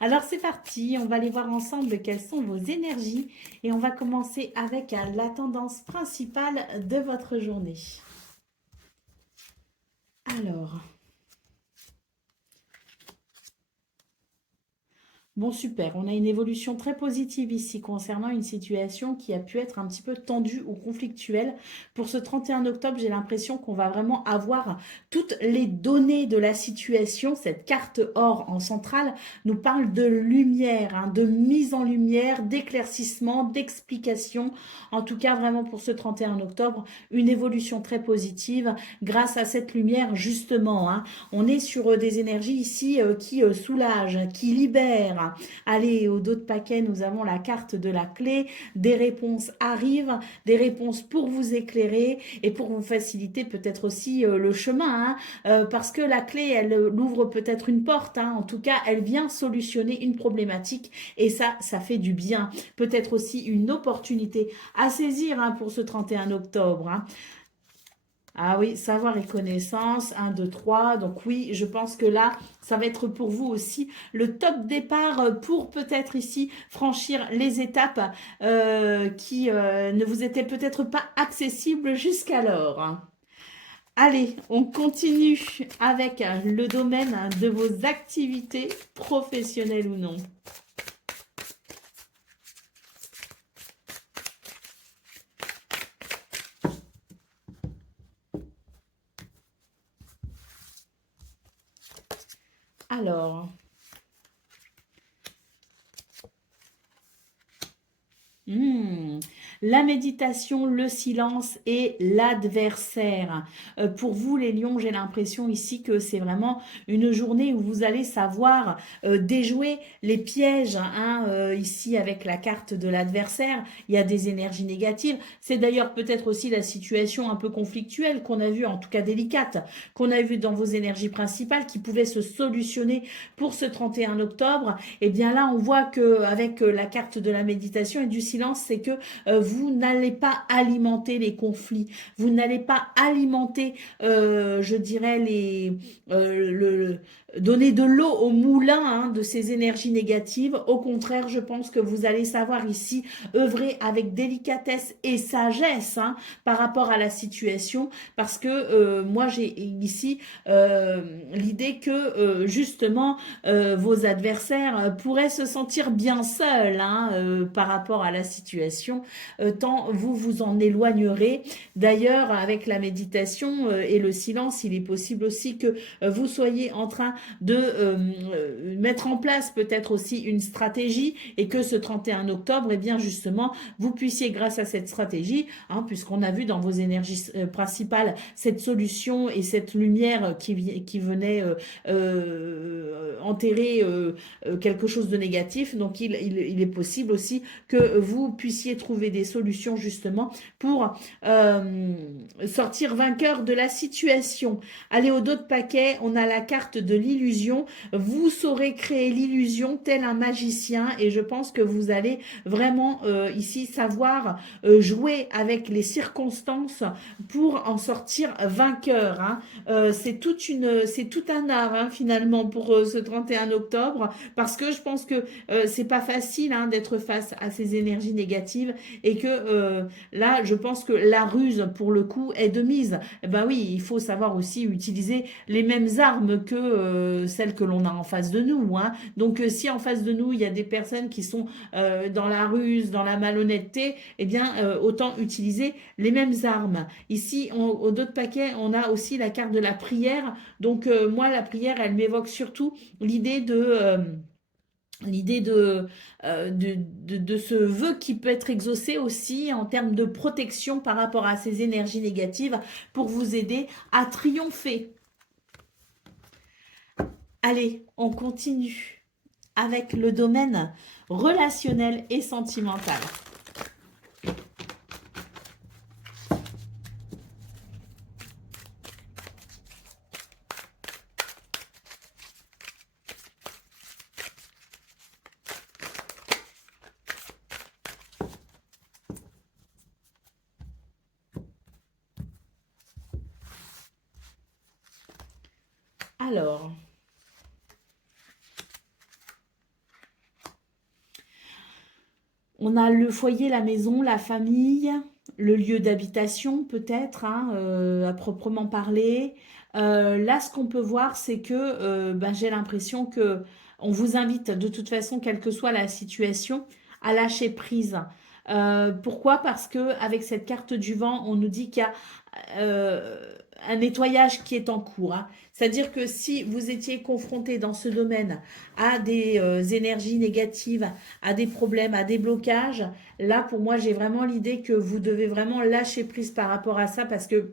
Alors c'est parti, on va aller voir ensemble quelles sont vos énergies et on va commencer avec la tendance principale de votre journée. Alors, bon, super. On a une évolution très positive ici concernant une situation qui a pu être un petit peu tendue ou conflictuelle. Pour ce 31 octobre, j'ai l'impression qu'on va vraiment avoir toutes les données de la situation. Cette carte or en centrale nous parle de lumière, hein, de mise en lumière, d'éclaircissement, d'explication. En tout cas, vraiment pour ce 31 octobre, une évolution très positive grâce à cette lumière, justement. Hein. On est sur des énergies ici qui soulagent, qui libèrent. Allez, au dos de paquet, nous avons la carte de la clé. Des réponses arrivent, des réponses pour vous éclairer et pour vous faciliter peut-être aussi le chemin. Hein, parce que la clé, elle ouvre peut-être une porte. Hein, en tout cas, elle vient solutionner une problématique et ça fait du bien. Peut-être aussi une opportunité à saisir hein, pour ce 31 octobre. Hein. Ah oui, savoir et connaissance, 1, 2, 3. Donc oui, je pense que là, ça va être pour vous aussi le top départ pour peut-être ici franchir les étapes qui ne vous étaient peut-être pas accessibles jusqu'alors. Hein. Allez, on continue avec le domaine de vos activités professionnelles ou non. Alors, la méditation, le silence et l'adversaire. Pour vous, les lions, j'ai l'impression ici que c'est vraiment une journée où vous allez savoir déjouer les pièges. Hein, ici, avec la carte de l'adversaire, il y a des énergies négatives. C'est d'ailleurs peut-être aussi la situation un peu conflictuelle qu'on a vue, en tout cas délicate, qu'on a vue dans vos énergies principales qui pouvaient se solutionner pour ce 31 octobre. Et bien là, on voit qu'avec la carte de la méditation et du silence, c'est que vous n'allez pas alimenter les conflits, vous n'allez pas alimenter, je dirais, donner de l'eau au moulin hein, de ces énergies négatives. Au contraire, je pense que vous allez savoir ici œuvrer avec délicatesse et sagesse hein, par rapport à la situation, parce que moi j'ai ici l'idée que justement vos adversaires pourraient se sentir bien seuls hein, par rapport à la situation, tant vous vous en éloignerez. D'ailleurs, avec la méditation et le silence, il est possible aussi que vous soyez en train de mettre en place peut-être aussi une stratégie et que ce 31 octobre, eh bien justement, vous puissiez grâce à cette stratégie, hein, puisqu'on a vu dans vos énergies principales cette solution et cette lumière qui venait enterrer quelque chose de négatif, donc il est possible aussi que vous puissiez trouver des solutions justement pour sortir vainqueur de la situation. Allez au dos de paquet, on a la carte de l'illusion. Vous saurez créer l'illusion tel un magicien et je pense que vous allez vraiment ici savoir jouer avec les circonstances pour en sortir vainqueur. Hein. C'est tout un art hein, finalement pour ce 31 octobre parce que je pense que c'est pas facile hein, d'être face à ces énergies négatives et et que là, je pense que la ruse, pour le coup, est de mise. Eh ben oui, il faut savoir aussi utiliser les mêmes armes que celles que l'on a en face de nous, hein. Donc, si en face de nous, il y a des personnes qui sont dans la ruse, dans la malhonnêteté, eh bien, autant utiliser les mêmes armes. Ici, au dos de paquet, on a aussi la carte de la prière. Donc, moi, la prière, elle m'évoque surtout l'idée de ce vœu qui peut être exaucé aussi en termes de protection par rapport à ces énergies négatives pour vous aider à triompher. Allez, on continue avec le domaine relationnel et sentimental. Alors, on a le foyer, la maison, la famille, le lieu d'habitation peut-être, hein, à proprement parler. Là, ce qu'on peut voir, c'est que ben, j'ai l'impression que on vous invite de toute façon, quelle que soit la situation, à lâcher prise. Pourquoi? Parce que avec cette carte du vent, on nous dit qu'il y a un nettoyage qui est en cours, hein. C'est-à-dire que si vous étiez confronté dans ce domaine à des énergies négatives, à des problèmes, à des blocages, là, pour moi, j'ai vraiment l'idée que vous devez vraiment lâcher prise par rapport à ça parce que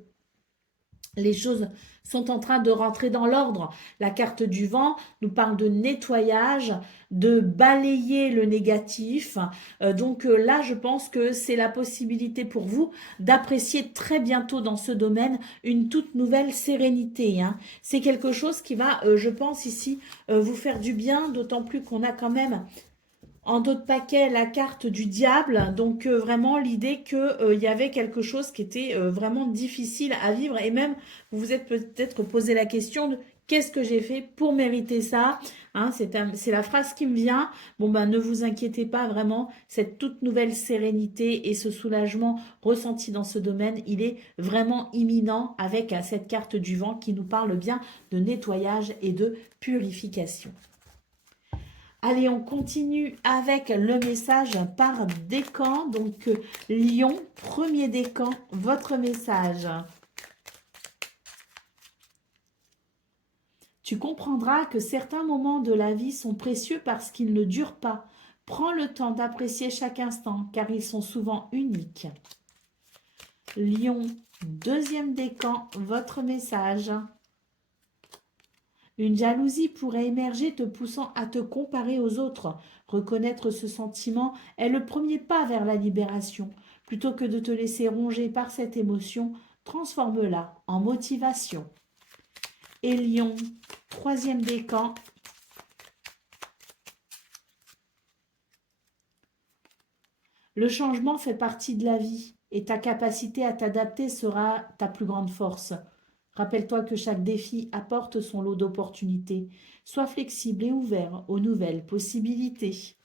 les choses sont en train de rentrer dans l'ordre. La carte du vent nous parle de nettoyage, de balayer le négatif. Donc là, je pense que c'est la possibilité pour vous d'apprécier très bientôt dans ce domaine une toute nouvelle sérénité, hein. C'est quelque chose qui va, je pense ici, vous faire du bien, d'autant plus qu'on a quand même en dos de paquet la carte du diable, donc vraiment l'idée que il y avait quelque chose qui était vraiment difficile à vivre et même vous vous êtes peut-être posé la question de qu'est-ce que j'ai fait pour mériter ça, hein, c'est la phrase qui me vient. Bon ben ne vous inquiétez pas, vraiment cette toute nouvelle sérénité et ce soulagement ressenti dans ce domaine, il est vraiment imminent avec cette carte du vent qui nous parle bien de nettoyage et de purification. Allez, on continue avec le message par décan. Donc, Lion, premier décan, votre message. Tu comprendras que certains moments de la vie sont précieux parce qu'ils ne durent pas. Prends le temps d'apprécier chaque instant car ils sont souvent uniques. Lion, deuxième décan, votre message. Une jalousie pourrait émerger te poussant à te comparer aux autres. Reconnaître ce sentiment est le premier pas vers la libération. Plutôt que de te laisser ronger par cette émotion, transforme-la en motivation. Et Lion, troisième décan. Le changement fait partie de la vie et ta capacité à t'adapter sera ta plus grande force. Rappelle-toi que chaque défi apporte son lot d'opportunités. Sois flexible et ouvert aux nouvelles possibilités.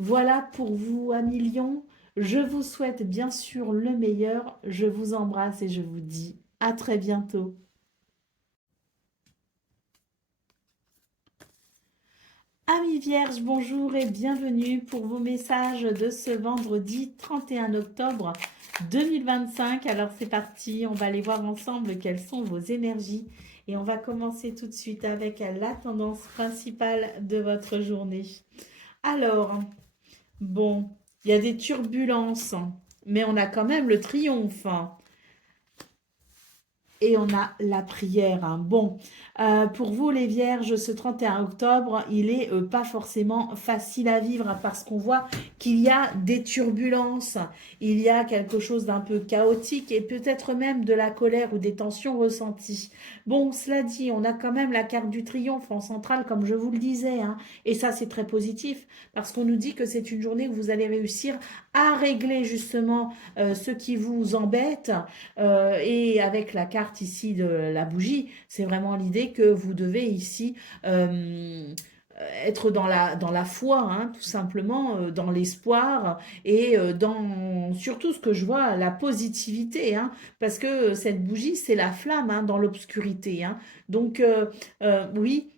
Voilà pour vous, amis Lion. Je vous souhaite bien sûr le meilleur. Je vous embrasse et je vous dis à très bientôt. Amis Vierges, bonjour et bienvenue pour vos messages de ce vendredi 31 octobre 2025. Alors c'est parti, on va aller voir ensemble quelles sont vos énergies et on va commencer tout de suite avec la tendance principale de votre journée. Alors, bon, il y a des turbulences, mais on a quand même le triomphe. Et on a la prière, hein. Bon, pour vous les vierges, ce 31 octobre, il est pas forcément facile à vivre parce qu'on voit qu'il y a des turbulences, il y a quelque chose d'un peu chaotique et peut-être même de la colère ou des tensions ressenties. Bon, cela dit, on a quand même la carte du triomphe en centrale, comme je vous le disais, hein, et ça c'est très positif parce qu'on nous dit que c'est une journée où vous allez réussir à régler justement ce qui vous embête. Et avec la carte ici de la bougie, c'est vraiment l'idée que vous devez ici être dans la foi, hein, tout simplement, dans l'espoir et dans surtout ce que je vois, la positivité, hein, parce que cette bougie, c'est la flamme hein, dans l'obscurité. Hein. Donc, oui,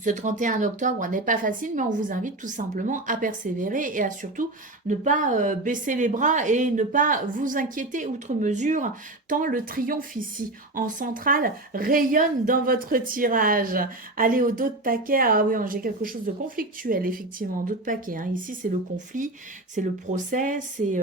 ce 31 octobre n'est pas facile, mais on vous invite tout simplement à persévérer et à surtout ne pas baisser les bras et ne pas vous inquiéter outre mesure, tant le triomphe ici en centrale rayonne dans votre tirage. Allez au dos de paquet, ah oui, j'ai quelque chose de conflictuel, effectivement, dos de paquet. Hein. Ici, c'est le conflit, c'est le procès, c'est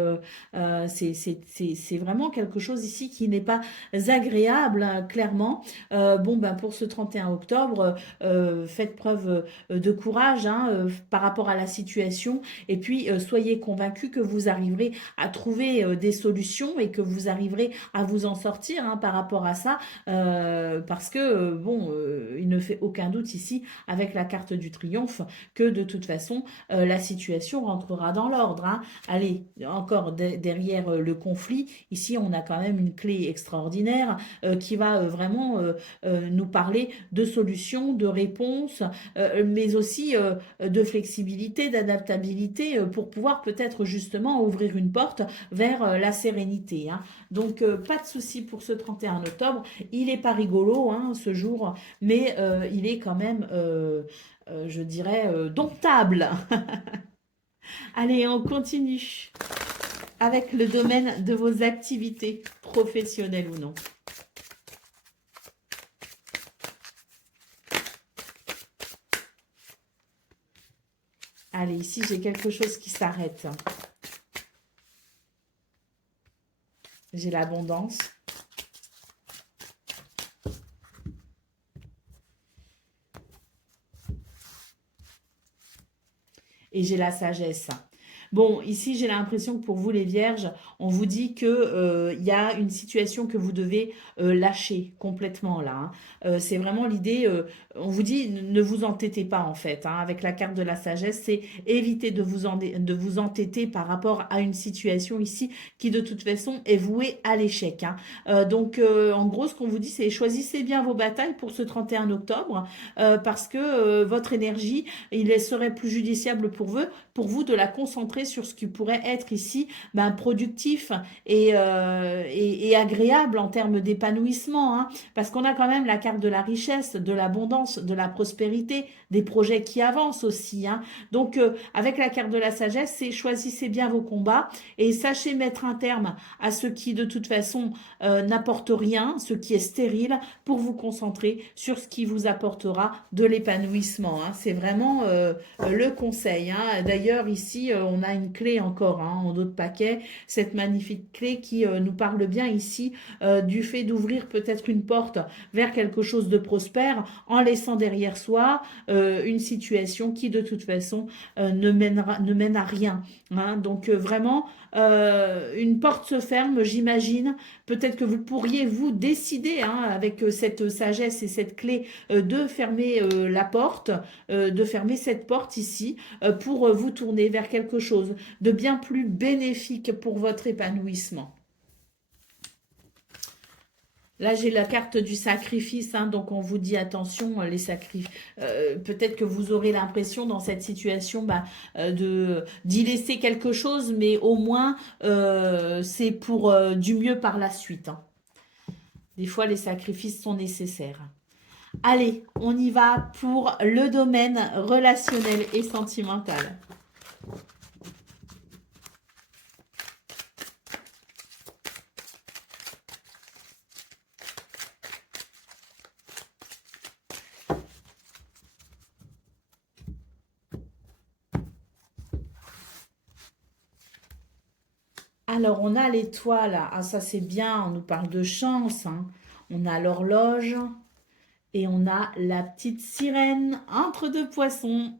vraiment quelque chose ici qui n'est pas agréable, hein, clairement. Bon, ben pour ce 31 octobre, faites preuve de courage hein, par rapport à la situation et puis soyez convaincus que vous arriverez à trouver des solutions et que vous arriverez à vous en sortir hein, par rapport à ça parce que bon, il ne fait aucun doute ici avec la carte du triomphe que de toute façon la situation rentrera dans l'ordre. Hein. Allez, encore derrière le conflit, ici on a quand même une clé extraordinaire qui va vraiment nous parler de solutions, de réponses, mais aussi de flexibilité, d'adaptabilité pour pouvoir peut-être justement ouvrir une porte vers la sérénité. Hein. Donc pas de souci pour ce 31 octobre. Il n'est pas rigolo hein, ce jour, mais il est quand même, je dirais, domptable. Allez, on continue avec le domaine de vos activités professionnelles ou non. Allez, ici, j'ai quelque chose qui s'arrête. J'ai l'abondance. Et j'ai la sagesse. Bon, ici, j'ai l'impression que pour vous, les vierges, on vous dit que y a une situation que vous devez lâcher complètement là. Hein. C'est vraiment l'idée, on vous dit, ne vous entêtez pas en fait. Hein, avec la carte de la sagesse, c'est éviter de vous entêter par rapport à une situation ici qui de toute façon est vouée à l'échec. Hein. Donc, en gros, ce qu'on vous dit, c'est choisissez bien vos batailles pour ce 31 octobre parce que votre énergie, il serait plus judiciable pour vous de la concentrer sur ce qui pourrait être ici ben, productif et agréable en termes d'épanouissement. Hein, parce qu'on a quand même la carte de la richesse, de l'abondance, de la prospérité, des projets qui avancent aussi. Hein. Donc, avec la carte de la sagesse, c'est choisissez bien vos combats et sachez mettre un terme à ce qui, de toute façon, n'apporte rien, ce qui est stérile, pour vous concentrer sur ce qui vous apportera de l'épanouissement. Hein. C'est vraiment le conseil. Hein. D'ailleurs, ici, on a une clé encore hein, en dos de paquet, cette magnifique clé qui nous parle bien ici du fait d'ouvrir peut-être une porte vers quelque chose de prospère en laissant derrière soi une situation qui de toute façon ne mène à rien. Hein. Donc vraiment, une porte se ferme, j'imagine. Peut-être que vous pourriez vous décider hein, avec cette sagesse et cette clé de fermer la porte, de fermer cette porte ici pour vous tourner vers quelque chose de bien plus bénéfique pour votre épanouissement. Là, j'ai la carte du sacrifice, hein, donc on vous dit attention, les sacrifices. Peut-être que vous aurez l'impression dans cette situation bah, d'y laisser quelque chose, mais au moins, c'est pour du mieux par la suite. Hein. Des fois, les sacrifices sont nécessaires. Allez, on y va pour le domaine relationnel et sentimental. Alors, on a l'étoile. Ah, ça, c'est bien. On nous parle de chance. Hein. On a l'horloge. Et on a la petite sirène entre deux poissons.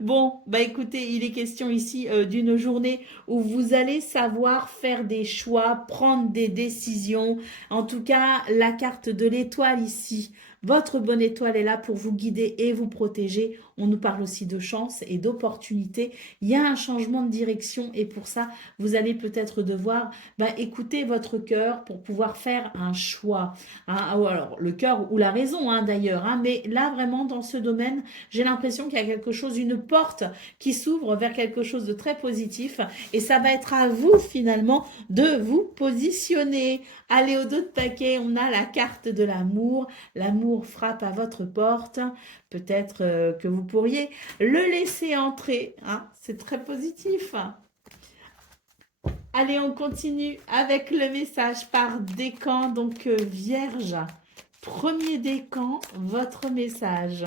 Bon, bah écoutez, il est question ici d'une journée où vous allez savoir faire des choix, prendre des décisions. En tout cas, la carte de l'étoile ici Votre bonne étoile est là pour vous guider et vous protéger. On nous parle aussi de chance et d'opportunité. Il y a un changement de direction et pour ça, vous allez peut-être devoir écouter votre cœur pour pouvoir faire un choix. Hein. Ou alors, le cœur ou la raison d'ailleurs. Mais là, vraiment, dans ce domaine, j'ai l'impression qu'il y a quelque chose, une porte qui s'ouvre vers quelque chose de très positif. Et ça va être à vous, finalement, de vous positionner. Allez, au dos de paquet, on a la carte de l'amour. L'amour frappe à votre porte. Peut-être que vous pourriez le laisser entrer. Hein. C'est très positif. Allez, on continue avec le message par décan. Donc, Vierge, premier décan, votre message.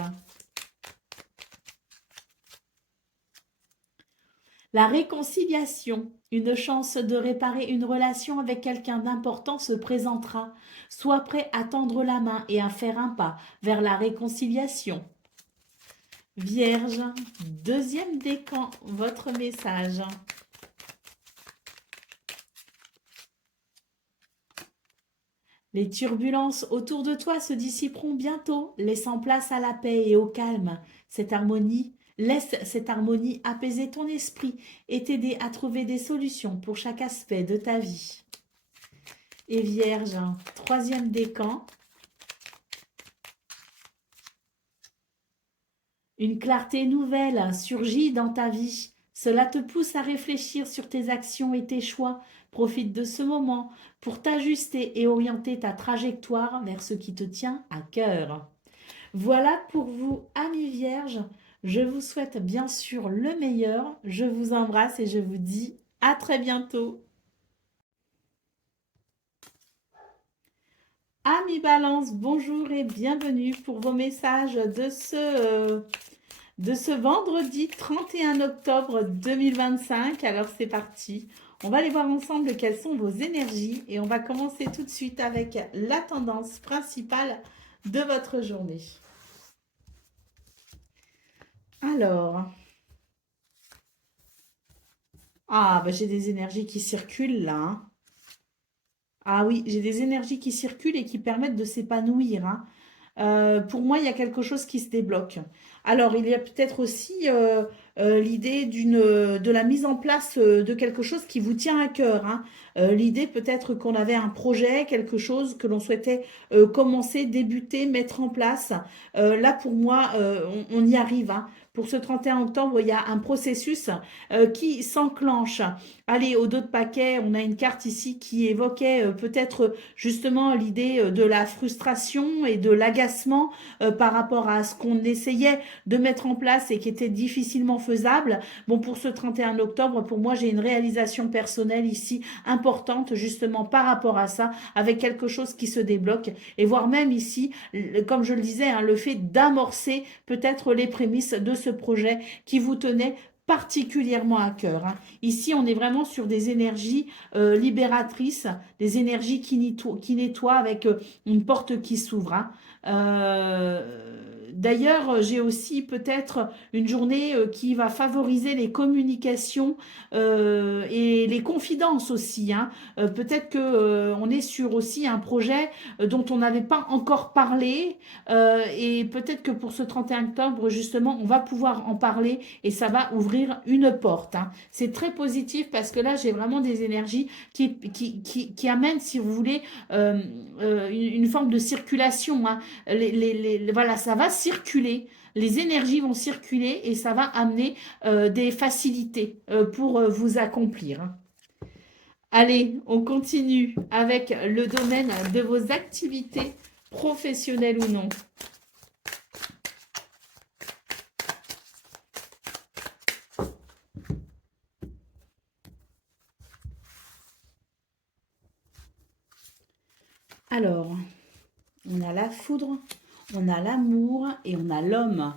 La réconciliation, une chance de réparer une relation avec quelqu'un d'important se présentera. Sois prêt à tendre la main et à faire un pas vers la réconciliation. Vierge, deuxième décan, votre message. Les turbulences autour de toi se dissiperont bientôt, laissant place à la paix et au calme. Laisse cette harmonie apaiser ton esprit et t'aider à trouver des solutions pour chaque aspect de ta vie. Et Vierge, troisième décan. Une clarté nouvelle surgit dans ta vie. Cela te pousse à réfléchir sur tes actions et tes choix. Profite de ce moment pour t'ajuster et orienter ta trajectoire vers ce qui te tient à cœur. Voilà pour vous, amis vierges. Je vous souhaite bien sûr le meilleur. Je vous embrasse et je vous dis à très bientôt. Amis Balance, bonjour et bienvenue pour vos messages de ce vendredi 31 octobre 2025. Alors c'est parti. On va aller voir ensemble quelles sont vos énergies et on va commencer tout de suite avec la tendance principale de votre journée. Alors, j'ai des énergies qui circulent là. Hein. Ah oui, j'ai des énergies qui circulent et qui permettent de s'épanouir. Hein. Pour moi, il y a quelque chose qui se débloque. Alors, il y a peut-être aussi l'idée de la mise en place de quelque chose qui vous tient à cœur. Hein. L'idée peut-être qu'on avait un projet, quelque chose que l'on souhaitait commencer, débuter, mettre en place. Là, pour moi, on y arrive. Hein. Pour ce 31 octobre, il y a un processus qui s'enclenche. Allez, au dos de paquet, on a une carte ici qui évoquait peut-être justement l'idée de la frustration et de l'agacement par rapport à ce qu'on essayait de mettre en place et qui était difficilement faisable. Bon, pour ce 31 octobre, pour moi, j'ai une réalisation personnelle ici importante justement par rapport à ça, avec quelque chose qui se débloque et voire même ici, comme je le disais, hein, le fait d'amorcer peut-être les prémices de ce projet qui vous tenait particulièrement à cœur. Hein. Ici, on est vraiment sur des énergies libératrices, des énergies qui nettoient avec une porte qui s'ouvre. Hein. D'ailleurs, j'ai aussi peut-être une journée qui va favoriser les communications et les confidences aussi. Hein. Peut-être que on est sur aussi un projet dont on n'avait pas encore parlé et peut-être que pour ce 31 octobre, justement, on va pouvoir en parler et ça va ouvrir une porte. Hein. C'est très positif parce que là, j'ai vraiment des énergies qui amènent, si vous voulez, une forme de circulation. Hein. Voilà, ça va circuler. Les énergies vont circuler et ça va amener des facilités pour vous accomplir. Hein. Allez, on continue avec le domaine de vos activités professionnelles ou non. Alors, on a la foudre, on a l'amour et on a l'homme.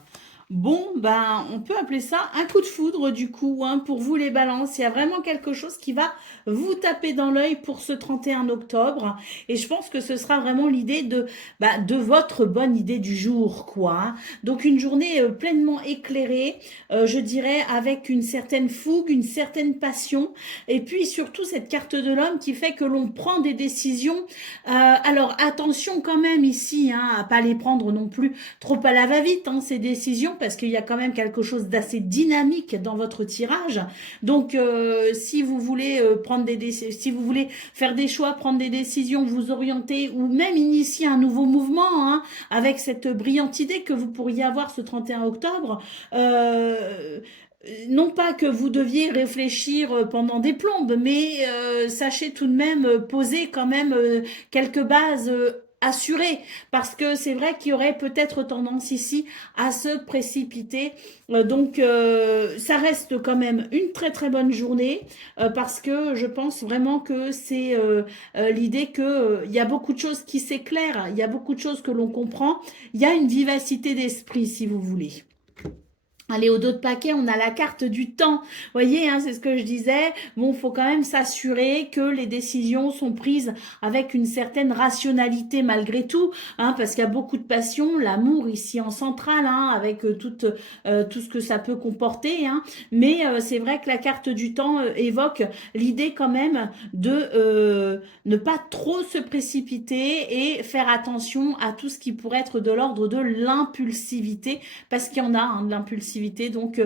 Bon, ben, on peut appeler ça un coup de foudre du coup, hein, pour vous les balances. Il y a vraiment quelque chose qui va vous taper dans l'œil pour ce 31 octobre. Et je pense que ce sera vraiment l'idée de votre bonne idée du jour, quoi, hein. Donc une journée pleinement éclairée, je dirais avec une certaine fougue, une certaine passion. Et puis surtout cette carte de l'homme qui fait que l'on prend des décisions. Alors attention quand même ici, hein, à pas les prendre non plus trop à la va-vite, hein, ces décisions, parce qu'il y a quand même quelque chose d'assez dynamique dans votre tirage. Donc, si vous voulez si vous voulez faire des choix, prendre des décisions, vous orienter ou même initier un nouveau mouvement, hein, avec cette brillante idée que vous pourriez avoir ce 31 octobre, non pas que vous deviez réfléchir pendant des plombes, mais sachez tout de même poser quand même quelques bases assurées, parce que c'est vrai qu'il y aurait peut-être tendance ici à se précipiter. Donc ça reste quand même une très très bonne journée, parce que je pense vraiment que c'est l'idée que il y a beaucoup de choses qui s'éclairent, il y a beaucoup de choses que l'on comprend, il y a une vivacité d'esprit si vous voulez. Allez, au dos de paquet, on a la carte du temps. Vous voyez, hein, c'est ce que je disais. Bon, faut quand même s'assurer que les décisions sont prises avec une certaine rationalité malgré tout, hein, parce qu'il y a beaucoup de passion, l'amour ici en centrale, hein, avec tout ce que ça peut comporter, hein. Mais c'est vrai que la carte du temps évoque l'idée quand même de ne pas trop se précipiter et faire attention à tout ce qui pourrait être de l'ordre de l'impulsivité, parce qu'il y en a, hein, de l'impulsivité. Donc,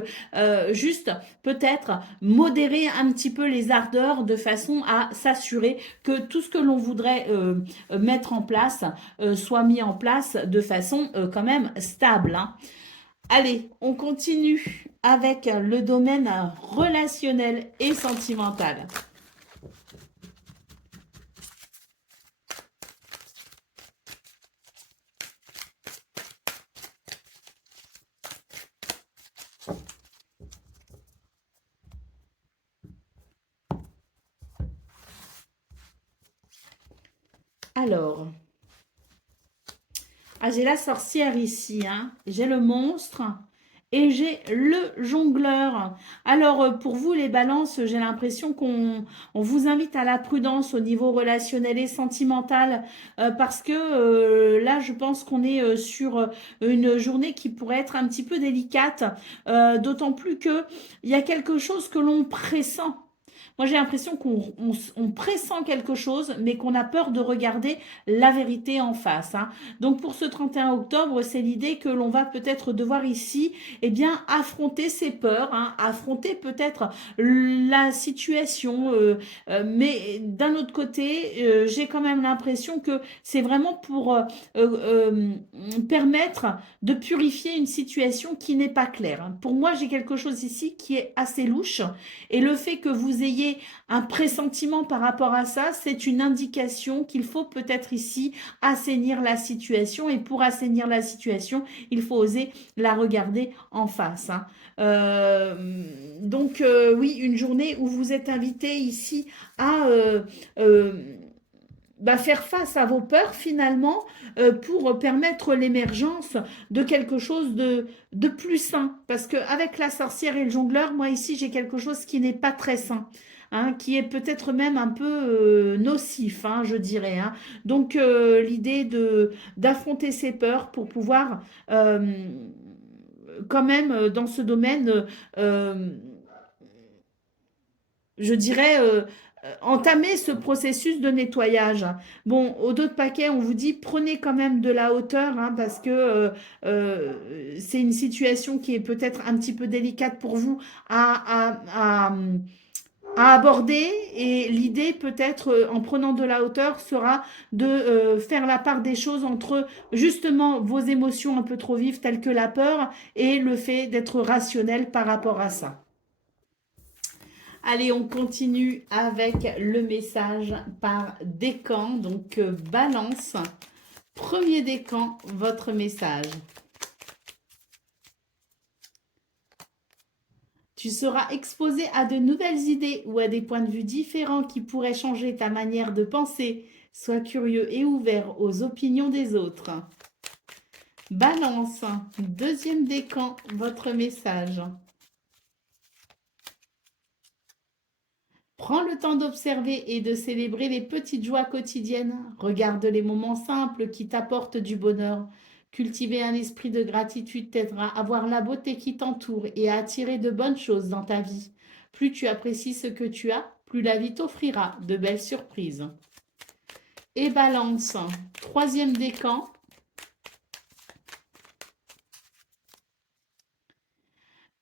juste peut-être modérer un petit peu les ardeurs de façon à s'assurer que tout ce que l'on voudrait mettre en place soit mis en place de façon quand même stable, hein. Allez, on continue avec le domaine relationnel et sentimental. Alors, j'ai la sorcière ici, hein. J'ai le monstre et j'ai le jongleur. Alors, pour vous, les balances, j'ai l'impression on vous invite à la prudence au niveau relationnel et sentimental, parce que là, je pense qu'on est sur une journée qui pourrait être un petit peu délicate, d'autant plus que il y a quelque chose que l'on pressent. Moi, j'ai l'impression on pressent quelque chose, mais qu'on a peur de regarder la vérité en face, hein. Donc, pour ce 31 octobre, c'est l'idée que l'on va peut-être devoir ici, eh bien, affronter ses peurs, hein, affronter peut-être la situation, mais d'un autre côté, j'ai quand même l'impression que c'est vraiment pour permettre de purifier une situation qui n'est pas claire, hein. Pour moi, j'ai quelque chose ici qui est assez louche, et le fait que vous ayez un pressentiment par rapport à ça, c'est une indication qu'il faut peut-être ici assainir la situation. Et pour assainir la situation, il faut oser la regarder en face, hein. Donc, oui, une journée où vous êtes invité ici à faire face à vos peurs finalement, pour permettre l'émergence de quelque chose de plus sain. Parce qu'avec la sorcière et le jongleur, moi ici j'ai quelque chose qui n'est pas très sain, hein, qui est peut-être même un peu nocif, hein, je dirais, hein. Donc l'idée d'affronter ses peurs pour pouvoir quand même dans ce domaine, euh, je dirais, entamer ce processus de nettoyage. Bon, au dos de paquet, on vous dit prenez quand même de la hauteur, hein, parce que c'est une situation qui est peut-être un petit peu délicate pour vous à aborder. Et l'idée, peut-être, en prenant de la hauteur, sera de faire la part des choses entre justement vos émotions un peu trop vives, telles que la peur, et le fait d'être rationnel par rapport à ça. Allez, on continue avec le message par décan. Donc, balance. Premier décan, votre message. Tu seras exposé à de nouvelles idées ou à des points de vue différents qui pourraient changer ta manière de penser. Sois curieux et ouvert aux opinions des autres. Balance, deuxième décan, votre message. Prends le temps d'observer et de célébrer les petites joies quotidiennes. Regarde les moments simples qui t'apportent du bonheur. Cultiver un esprit de gratitude t'aidera à voir la beauté qui t'entoure et à attirer de bonnes choses dans ta vie. Plus tu apprécies ce que tu as, plus la vie t'offrira de belles surprises. Et balance, troisième décan.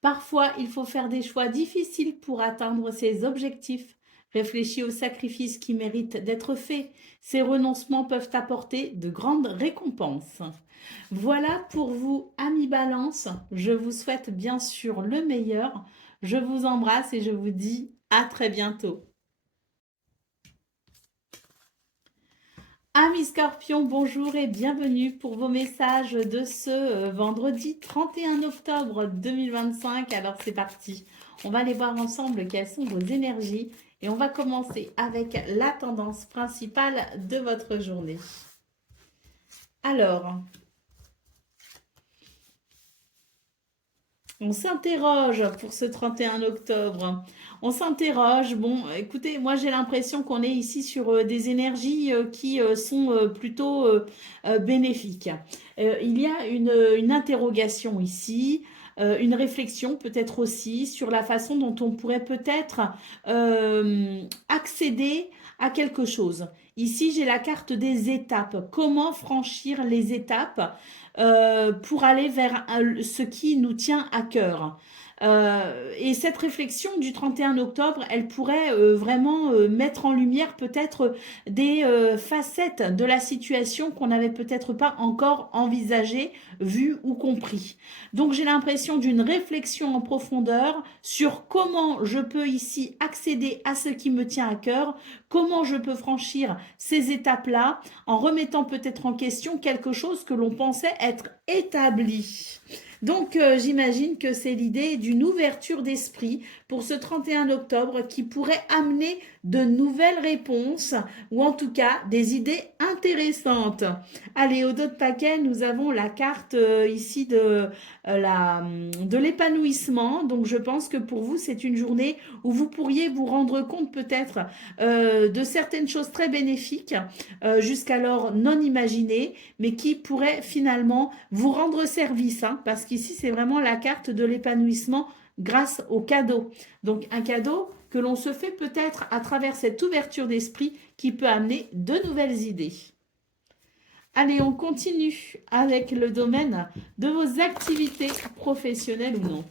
Parfois, il faut faire des choix difficiles pour atteindre ses objectifs. Réfléchis aux sacrifices qui méritent d'être faits. Ces renoncements peuvent apporter de grandes récompenses. Voilà pour vous, amis Balance. Je vous souhaite bien sûr le meilleur. Je vous embrasse et je vous dis à très bientôt. Amis Scorpions, bonjour et bienvenue pour vos messages de ce vendredi 31 octobre 2025. Alors c'est parti, on va aller voir ensemble quelles sont vos énergies et on va commencer avec la tendance principale de votre journée. Alors, on s'interroge pour ce 31 octobre. On s'interroge. Bon, écoutez, moi j'ai l'impression qu'on est ici sur des énergies qui sont plutôt bénéfiques. Il y a une interrogation ici, une réflexion peut-être aussi sur la façon dont on pourrait peut-être accéder à quelque chose. Ici, j'ai la carte des étapes. Comment franchir les étapes pour aller vers ce qui nous tient à cœur. Et cette réflexion du 31 octobre, elle pourrait vraiment mettre en lumière peut-être des facettes de la situation qu'on n'avait peut-être pas encore envisagées, vues ou compris. Donc j'ai l'impression d'une réflexion en profondeur sur comment je peux ici accéder à ce qui me tient à cœur, comment je peux franchir ces étapes-là en remettant peut-être en question quelque chose que l'on pensait être établi. Donc, j'imagine que c'est l'idée d'une ouverture d'esprit pour ce 31 octobre qui pourrait amener de nouvelles réponses ou en tout cas des idées intéressantes. Allez, au dos de paquet, nous avons la carte ici de l'épanouissement. Donc, je pense que pour vous, c'est une journée où vous pourriez vous rendre compte peut-être de certaines choses très bénéfiques, jusqu'alors non imaginées, mais qui pourraient finalement vous rendre service, hein, parce qu'ici, c'est vraiment la carte de l'épanouissement grâce au cadeau. Donc, un cadeau que l'on se fait peut-être à travers cette ouverture d'esprit qui peut amener de nouvelles idées. Allez, on continue avec le domaine de vos activités professionnelles ou non.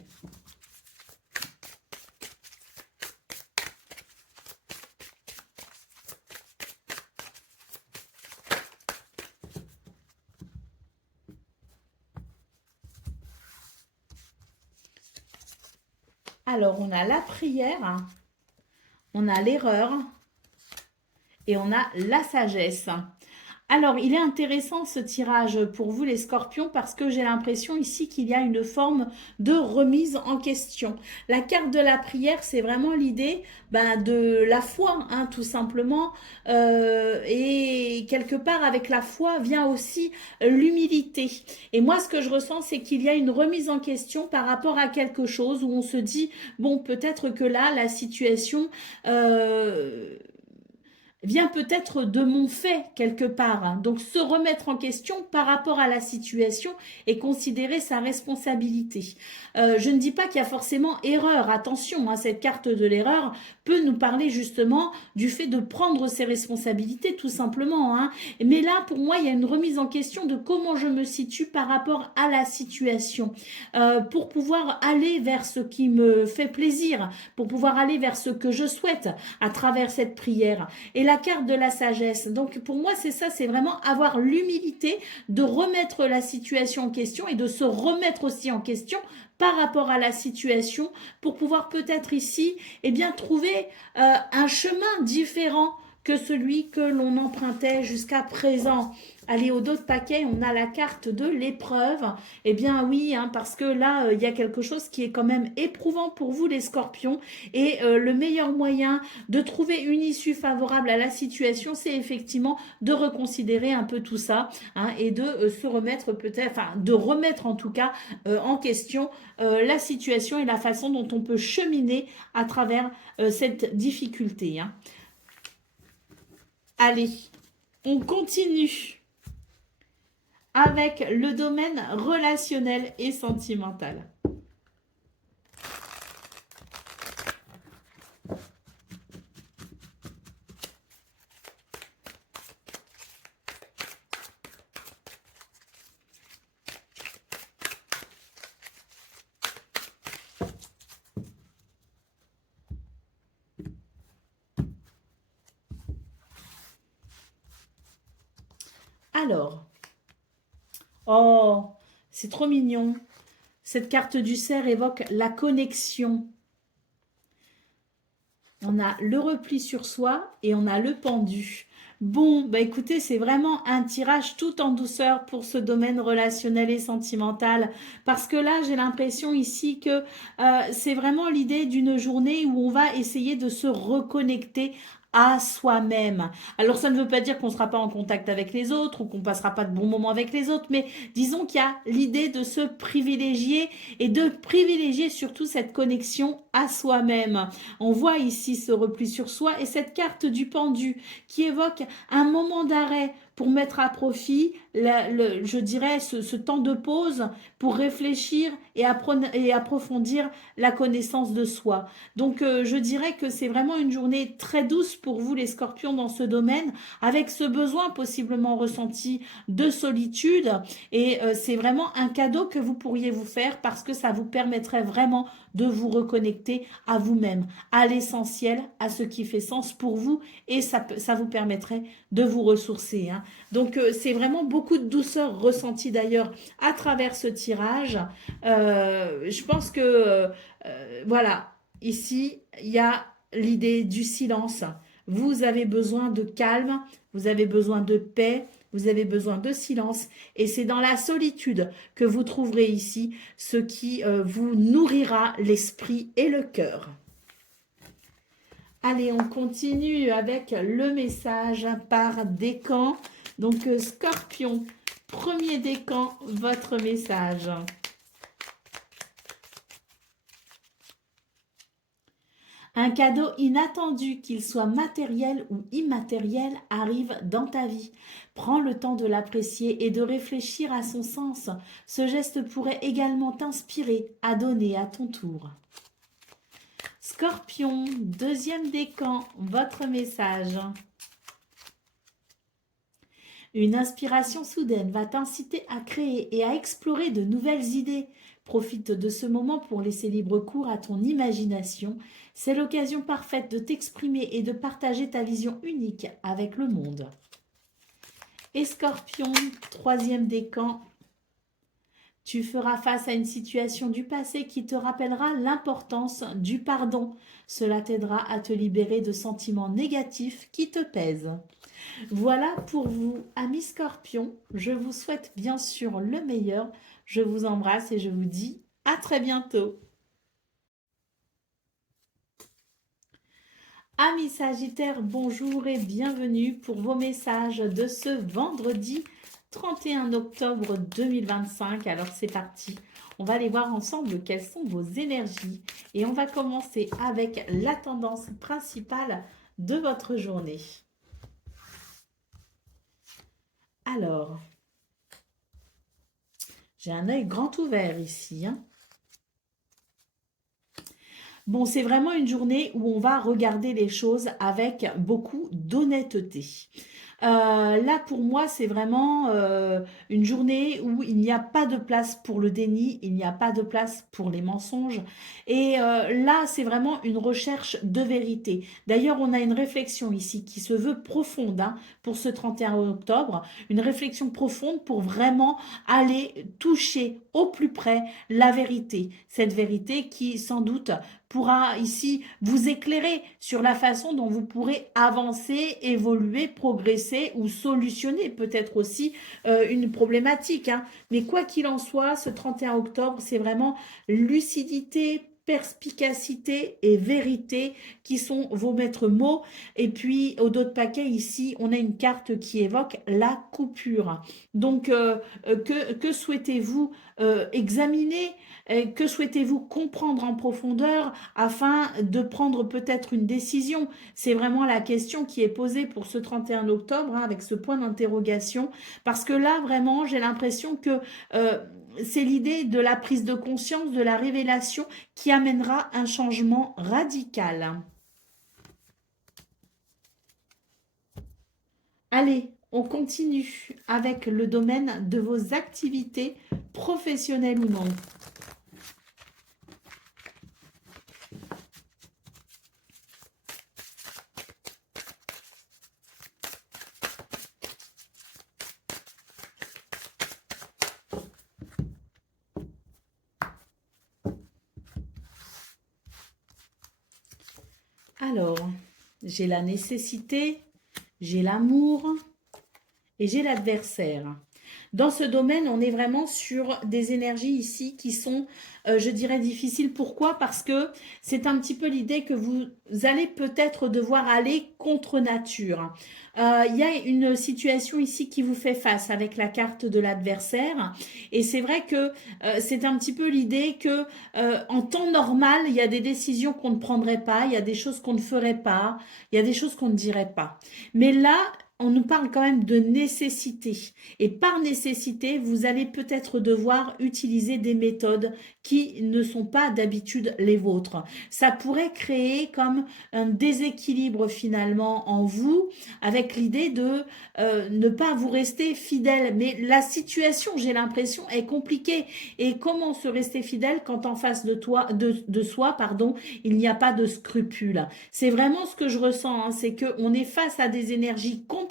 Alors, on a la prière, on a l'erreur et on a la sagesse. Alors, il est intéressant ce tirage pour vous les scorpions parce que j'ai l'impression ici qu'il y a une forme de remise en question. La carte de la prière, c'est vraiment l'idée de la foi, hein, tout simplement. Et quelque part, avec la foi vient aussi l'humilité. Et moi, ce que je ressens, c'est qu'il y a une remise en question par rapport à quelque chose où on se dit, bon, peut-être que là, la situation vient peut-être de mon fait quelque part, hein. Donc se remettre en question par rapport à la situation et considérer sa responsabilité. Je ne dis pas qu'il y a forcément erreur, attention, hein, cette carte de l'erreur peut nous parler justement du fait de prendre ses responsabilités tout simplement, hein. Mais là, pour moi, il y a une remise en question de comment je me situe par rapport à la situation, pour pouvoir aller vers ce qui me fait plaisir, pour pouvoir aller vers ce que je souhaite à travers cette prière. Et la carte de la sagesse. Donc pour moi, c'est ça, c'est vraiment avoir l'humilité de remettre la situation en question et de se remettre aussi en question par rapport à la situation pour pouvoir peut-être ici trouver un chemin différent que celui que l'on empruntait jusqu'à présent. Allez, au dos de paquet, on a la carte de l'épreuve. Eh bien oui, hein, parce que là, il y a quelque chose qui est quand même éprouvant pour vous, les scorpions. Et le meilleur moyen de trouver une issue favorable à la situation, c'est effectivement de reconsidérer un peu tout ça, hein, et de se remettre peut-être, enfin de remettre en tout cas en question la situation et la façon dont on peut cheminer à travers cette difficulté, hein. Allez, on continue avec le domaine relationnel et sentimental. Alors, oh, c'est trop mignon. Cette carte du cerf évoque la connexion. On a le repli sur soi et on a le pendu. Bon, bah écoutez, c'est vraiment un tirage tout en douceur pour ce domaine relationnel et sentimental. Parce que là, j'ai l'impression ici que c'est vraiment l'idée d'une journée où on va essayer de se reconnecter à soi-même. Alors ça ne veut pas dire qu'on ne sera pas en contact avec les autres ou qu'on passera pas de bons moments avec les autres, mais disons qu'il y a l'idée de se privilégier et de privilégier surtout cette connexion à soi-même. On voit ici ce repli sur soi et cette carte du pendu qui évoque un moment d'arrêt pour mettre à profit, je dirais, ce temps de pause pour réfléchir et approfondir la connaissance de soi. Donc, je dirais que c'est vraiment une journée très douce pour vous, les scorpions, dans ce domaine, avec ce besoin possiblement ressenti de solitude. Et c'est vraiment un cadeau que vous pourriez vous faire parce que ça vous permettrait vraiment de vous reconnecter à vous-même, à l'essentiel, à ce qui fait sens pour vous, et ça vous permettrait de vous ressourcer, hein. Donc c'est vraiment beaucoup de douceur ressentie d'ailleurs à travers ce tirage. Je pense que voilà, ici il y a l'idée du silence. Vous avez besoin de calme, vous avez besoin de paix, vous avez besoin de silence, et c'est dans la solitude que vous trouverez ici ce qui vous nourrira l'esprit et le cœur. Allez, on continue avec le message par décan. Donc, Scorpion, premier décan, votre message. Un cadeau inattendu, qu'il soit matériel ou immatériel, arrive dans ta vie. Prends le temps de l'apprécier et de réfléchir à son sens. Ce geste pourrait également t'inspirer à donner à ton tour. Scorpion, deuxième décan, votre message. Une inspiration soudaine va t'inciter à créer et à explorer de nouvelles idées. Profite de ce moment pour laisser libre cours à ton imagination. C'est l'occasion parfaite de t'exprimer et de partager ta vision unique avec le monde. Et Scorpion, troisième décan. Tu feras face à une situation du passé qui te rappellera l'importance du pardon. Cela t'aidera à te libérer de sentiments négatifs qui te pèsent. Voilà pour vous, amis Scorpions. Je vous souhaite bien sûr le meilleur. Je vous embrasse et je vous dis à très bientôt. Amis Sagittaires, bonjour et bienvenue pour vos messages de ce vendredi 31 octobre 2025. Alors c'est parti, on va aller voir ensemble quelles sont vos énergies et on va commencer avec la tendance principale de votre journée. Alors, j'ai un œil grand ouvert ici, hein. Bon, c'est vraiment une journée où on va regarder les choses avec beaucoup d'honnêteté. Là, pour moi, c'est vraiment une journée où il n'y a pas de place pour le déni, il n'y a pas de place pour les mensonges. Et là, c'est vraiment une recherche de vérité. D'ailleurs, on a une réflexion ici qui se veut profonde hein, pour ce 31 octobre, une réflexion profonde pour vraiment aller toucher au plus près la vérité. Cette vérité qui, sans doute, pourra ici vous éclairer sur la façon dont vous pourrez avancer, évoluer, progresser ou solutionner peut-être aussi une problématique. Hein. Mais quoi qu'il en soit, ce 31 octobre, c'est vraiment lucidité, perspicacité et vérité qui sont vos maîtres mots. Et puis, au dos de paquet, ici, on a une carte qui évoque la coupure. Donc, que souhaitez-vous examiner? Que souhaitez-vous comprendre en profondeur afin de prendre peut-être une décision? C'est vraiment la question qui est posée pour ce 31 octobre hein, avec ce point d'interrogation. Parce que là, vraiment, j'ai l'impression que c'est l'idée de la prise de conscience, de la révélation qui amènera un changement radical. Allez, on continue avec le domaine de vos activités professionnelles ou non. Alors, j'ai la nécessité, j'ai l'amour et j'ai l'adversaire. Dans ce domaine, on est vraiment sur des énergies ici qui sont, je dirais, difficiles. Pourquoi? Parce que c'est un petit peu l'idée que vous allez peut-être devoir aller contre nature. Il y a une situation ici qui vous fait face avec la carte de l'adversaire. Et c'est vrai que c'est un petit peu l'idée que en temps normal, il y a des décisions qu'on ne prendrait pas, il y a des choses qu'on ne ferait pas, il y a des choses qu'on ne dirait pas. Mais là, on nous parle quand même de nécessité. Et par nécessité, vous allez peut-être devoir utiliser des méthodes qui ne sont pas d'habitude les vôtres. Ça pourrait créer comme un déséquilibre finalement en vous, avec l'idée de ne pas vous rester fidèle. Mais la situation, j'ai l'impression, est compliquée. Et comment se rester fidèle quand en face de toi, de soi, pardon, il n'y a pas de scrupules. C'est vraiment ce que je ressens, hein, c'est qu'on est face à des énergies compliquées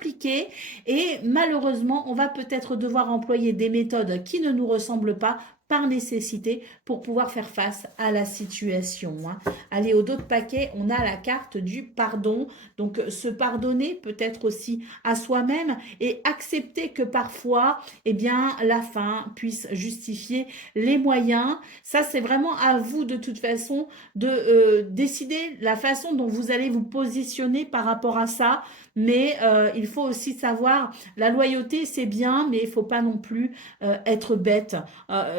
et malheureusement, on va peut-être devoir employer des méthodes qui ne nous ressemblent pas par nécessité pour pouvoir faire face à la situation. Hein. Allez, au dos de paquet, on a la carte du pardon. Donc, se pardonner peut-être aussi à soi-même et accepter que parfois, eh bien, la fin puisse justifier les moyens. Ça, c'est vraiment à vous de toute façon de décider la façon dont vous allez vous positionner par rapport à ça. Mais il faut aussi savoir, la loyauté, c'est bien, mais il faut pas non plus être bête,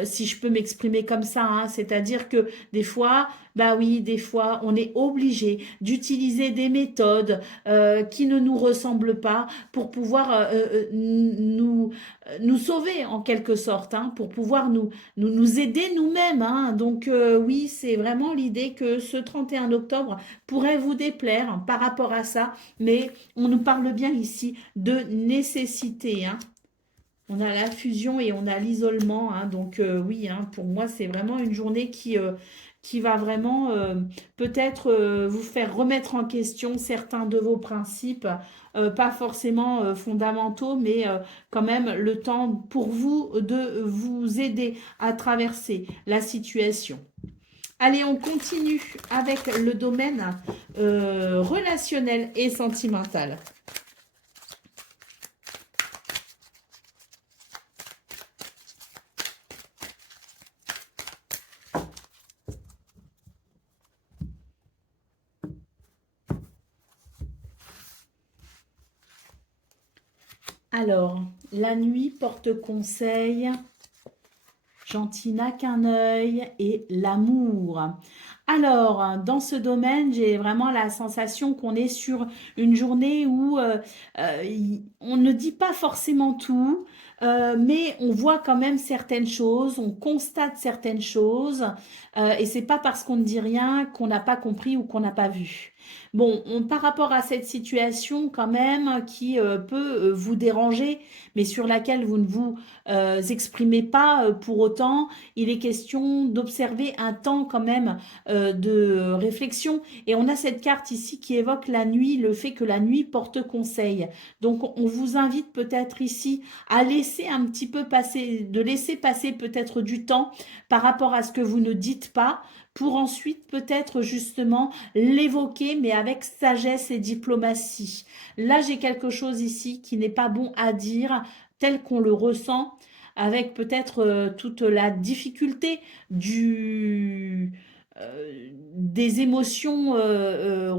si je peux m'exprimer comme ça. Hein. C'est-à-dire que des fois, bah oui, des fois, on est obligé d'utiliser des méthodes qui ne nous ressemblent pas pour pouvoir nous sauver en quelque sorte, hein, pour pouvoir nous aider nous-mêmes. Hein. Donc oui, c'est vraiment l'idée que ce 31 octobre pourrait vous déplaire par rapport à ça, mais on nous parle bien ici de nécessité. Hein. On a la fusion et on a l'isolement. Hein. Donc oui, hein, pour moi, c'est vraiment une journée qui va vraiment peut-être vous faire remettre en question certains de vos principes, pas forcément fondamentaux, mais quand même le temps pour vous de vous aider à traverser la situation. Allez, on continue avec le domaine relationnel et sentimental. Alors, la nuit porte conseil, gentil n'a qu'un œil et l'amour. Alors, dans ce domaine, j'ai vraiment la sensation qu'on est sur une journée où on ne dit pas forcément tout, mais on voit quand même certaines choses, on constate certaines choses, et c'est pas parce qu'on ne dit rien qu'on n'a pas compris ou qu'on n'a pas vu. Bon, par rapport à cette situation quand même qui peut vous déranger, mais sur laquelle vous ne vous exprimez pas pour autant, il est question d'observer un temps quand même de réflexion. Et on a cette carte ici qui évoque la nuit, le fait que la nuit porte conseil. Donc on vous invite peut-être ici à laisser un petit peu passer, de laisser passer peut-être du temps par rapport à ce que vous ne dites pas, pour ensuite peut-être justement l'évoquer, mais avec sagesse et diplomatie. Là, j'ai quelque chose ici qui n'est pas bon à dire, tel qu'on le ressent, avec peut-être toute la difficulté des émotions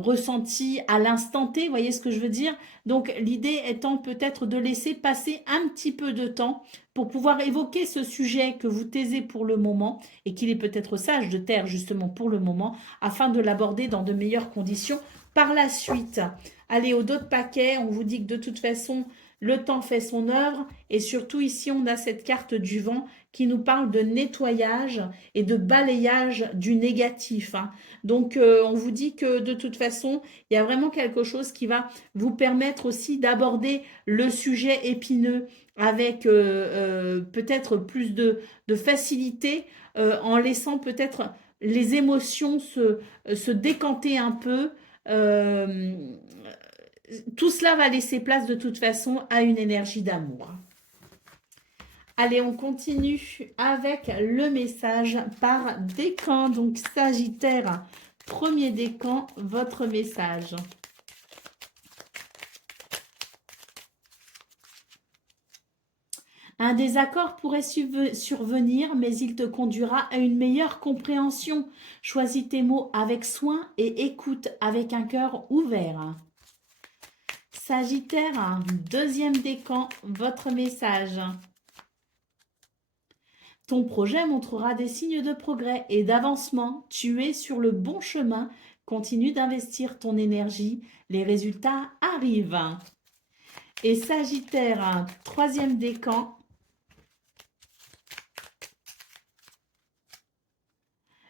ressenties à l'instant T, vous voyez ce que je veux dire? Donc l'idée étant peut-être de laisser passer un petit peu de temps pour pouvoir évoquer ce sujet que vous taisez pour le moment et qu'il est peut-être sage de taire justement pour le moment afin de l'aborder dans de meilleures conditions par la suite. Allez, au dos de paquet, on vous dit que de toute façon, le temps fait son œuvre et surtout ici, on a cette carte du vent qui nous parle de nettoyage et de balayage du négatif, hein. Donc, on vous dit que de toute façon, il y a vraiment quelque chose qui va vous permettre aussi d'aborder le sujet épineux avec peut-être plus de facilité en laissant peut-être les émotions se décanter un peu. Euh, tout cela va laisser place de toute façon à une énergie d'amour. Allez, on continue avec le message par décan. Donc, Sagittaire, premier décan, votre message. Un désaccord pourrait survenir, mais il te conduira à une meilleure compréhension. Choisis tes mots avec soin et écoute avec un cœur ouvert. Sagittaire, deuxième décan, votre message. Ton projet montrera des signes de progrès et d'avancement. Tu es sur le bon chemin. Continue d'investir ton énergie. Les résultats arrivent. Et Sagittaire, troisième décan.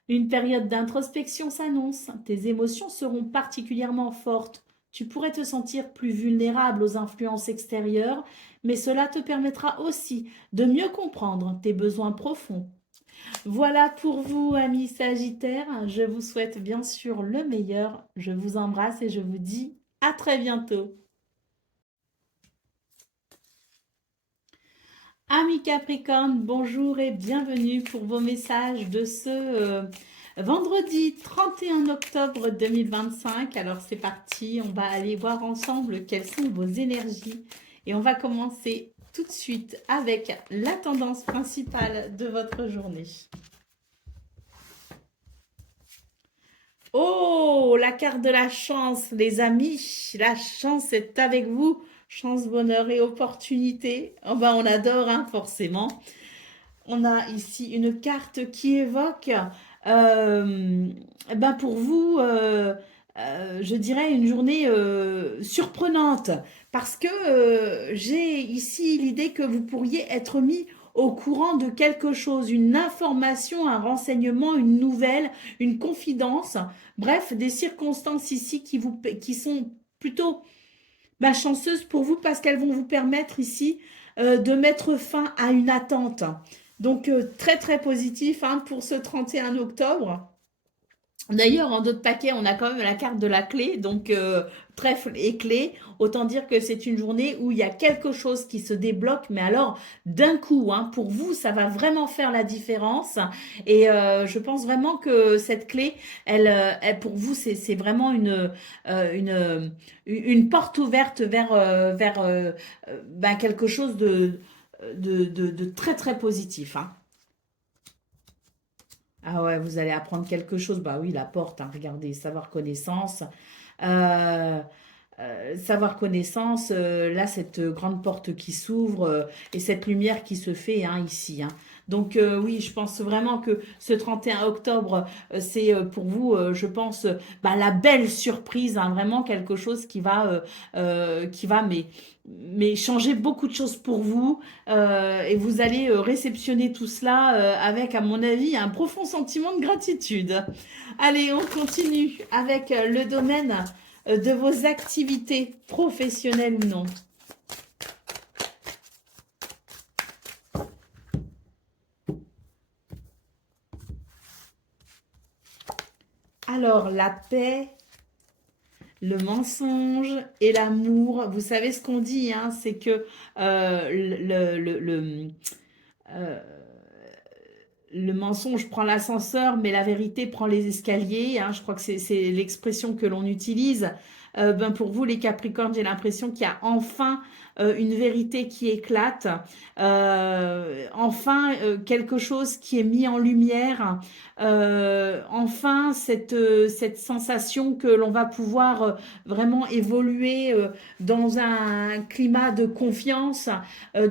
Une période d'introspection s'annonce. Tes émotions seront particulièrement fortes. Tu pourrais te sentir plus vulnérable aux influences extérieures, mais cela te permettra aussi de mieux comprendre tes besoins profonds. Voilà pour vous, amis Sagittaires. Je vous souhaite bien sûr le meilleur. Je vous embrasse et je vous dis à très bientôt. Amis Capricorne, bonjour et bienvenue pour vos messages de ce vendredi 31 octobre 2025. Alors c'est parti, on va aller voir ensemble quelles sont vos énergies et on va commencer tout de suite avec la tendance principale de votre journée. Oh, la carte de la chance, les amis, la chance est avec vous. Chance, bonheur et opportunité. Oh ben, on adore, hein, forcément. On a ici une carte qui évoque, ben pour vous, je dirais une journée surprenante, parce que j'ai ici l'idée que vous pourriez être mis au courant de quelque chose, une information, un renseignement, une nouvelle, une confidence, bref, des circonstances ici qui sont plutôt chanceuses pour vous parce qu'elles vont vous permettre ici de mettre fin à une attente. Donc, très, très positif hein, pour ce 31 octobre. D'ailleurs, en d'autres paquets, on a quand même la carte de la clé, donc trèfle et clé. Autant dire que c'est une journée où il y a quelque chose qui se débloque, mais alors d'un coup, hein, pour vous, ça va vraiment faire la différence. Et je pense vraiment que cette clé, pour vous, c'est vraiment une porte ouverte vers quelque chose de très très positif. Hein. Ah ouais, vous allez apprendre quelque chose. Bah oui, la porte, hein, regardez, savoir connaissance. Euh, savoir connaissance, là, cette grande porte qui s'ouvre et cette lumière qui se fait hein, ici. Hein. Donc oui, je pense vraiment que ce 31 octobre, c'est pour vous, je pense, bah, la belle surprise, hein, vraiment quelque chose qui va mais changer beaucoup de choses pour vous. Et vous allez réceptionner tout cela avec, à mon avis, un profond sentiment de gratitude. Allez, on continue avec le domaine de vos activités professionnelles ou non. Alors, la paix, le mensonge et l'amour. Vous savez ce qu'on dit, hein, c'est que euh, le mensonge prend l'ascenseur, mais la vérité prend les escaliers, hein. Je crois que c'est l'expression que l'on utilise. Ben pour vous, les Capricornes, j'ai l'impression qu'il y a enfin une vérité qui éclate, enfin quelque chose qui est mis en lumière, enfin cette sensation que l'on va pouvoir vraiment évoluer dans un climat de confiance.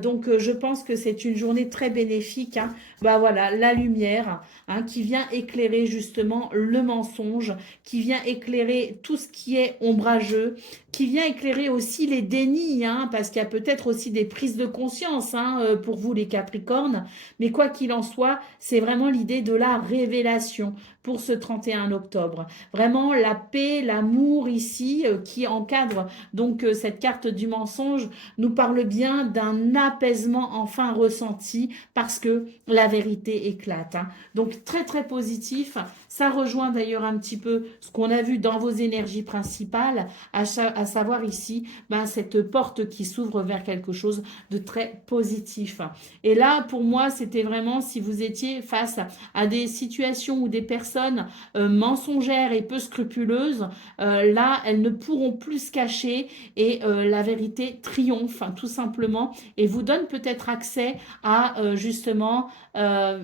Donc, je pense que c'est une journée très bénéfique, hein. Bah voilà, la lumière, hein, qui vient éclairer justement le mensonge, qui vient éclairer tout ce qui est ombrageux, qui vient éclairer aussi les dénis, hein, parce qu'il y a peut-être aussi des prises de conscience, hein, pour vous les Capricornes. Mais quoi qu'il en soit, c'est vraiment l'idée de la révélation pour ce 31 octobre. Vraiment la paix, l'amour ici, qui encadre donc cette carte du mensonge, nous parle bien d'un apaisement enfin ressenti parce que la vérité éclate, hein. Donc très très positif. Ça rejoint d'ailleurs un petit peu ce qu'on a vu dans vos énergies principales, à savoir ici ben, cette porte qui s'ouvre vers quelque chose de très positif. Et là, pour moi, c'était vraiment si vous étiez face à des situations ou des personnes mensongères et peu scrupuleuses, là, elles ne pourront plus se cacher et la vérité triomphe, hein, tout simplement, et vous donne peut-être accès à justement la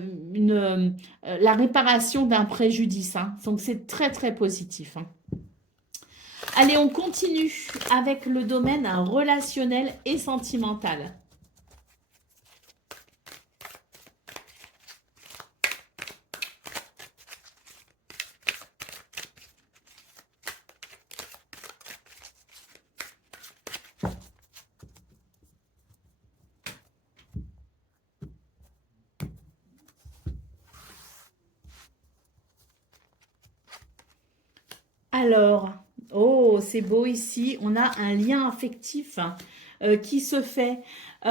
réparation d'un préjudice, hein. Donc c'est très très positif, hein. Allez, on continue avec le domaine relationnel et sentimental. Alors, oh, c'est beau ici. On a un lien affectif qui se fait. On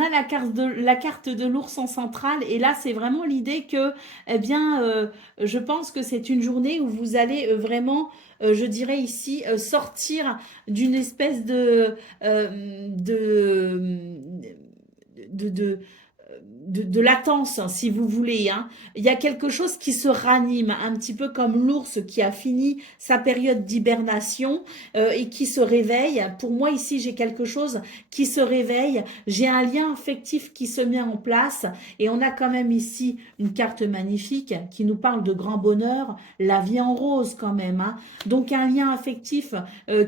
a la carte de l'ours en centrale et là, c'est vraiment l'idée que, eh bien, je pense que c'est une journée où vous allez vraiment, je dirais ici, sortir d'une espèce de, de latence, hein, si vous voulez, hein. Il y a quelque chose qui se ranime, un petit peu comme l'ours qui a fini sa période d'hibernation et qui se réveille. Pour moi, ici, j'ai quelque chose qui se réveille. J'ai un lien affectif qui se met en place. Et on a quand même ici une carte magnifique qui nous parle de grand bonheur, la vie en rose quand même, hein. Donc, un lien affectif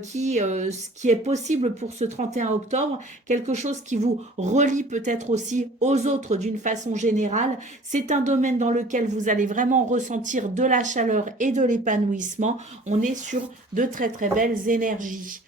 qui est possible pour ce 31 octobre, quelque chose qui vous relie peut-être aussi aux autres d'une façon générale. C'est un domaine dans lequel vous allez vraiment ressentir de la chaleur et de l'épanouissement. On est sur de très très belles énergies.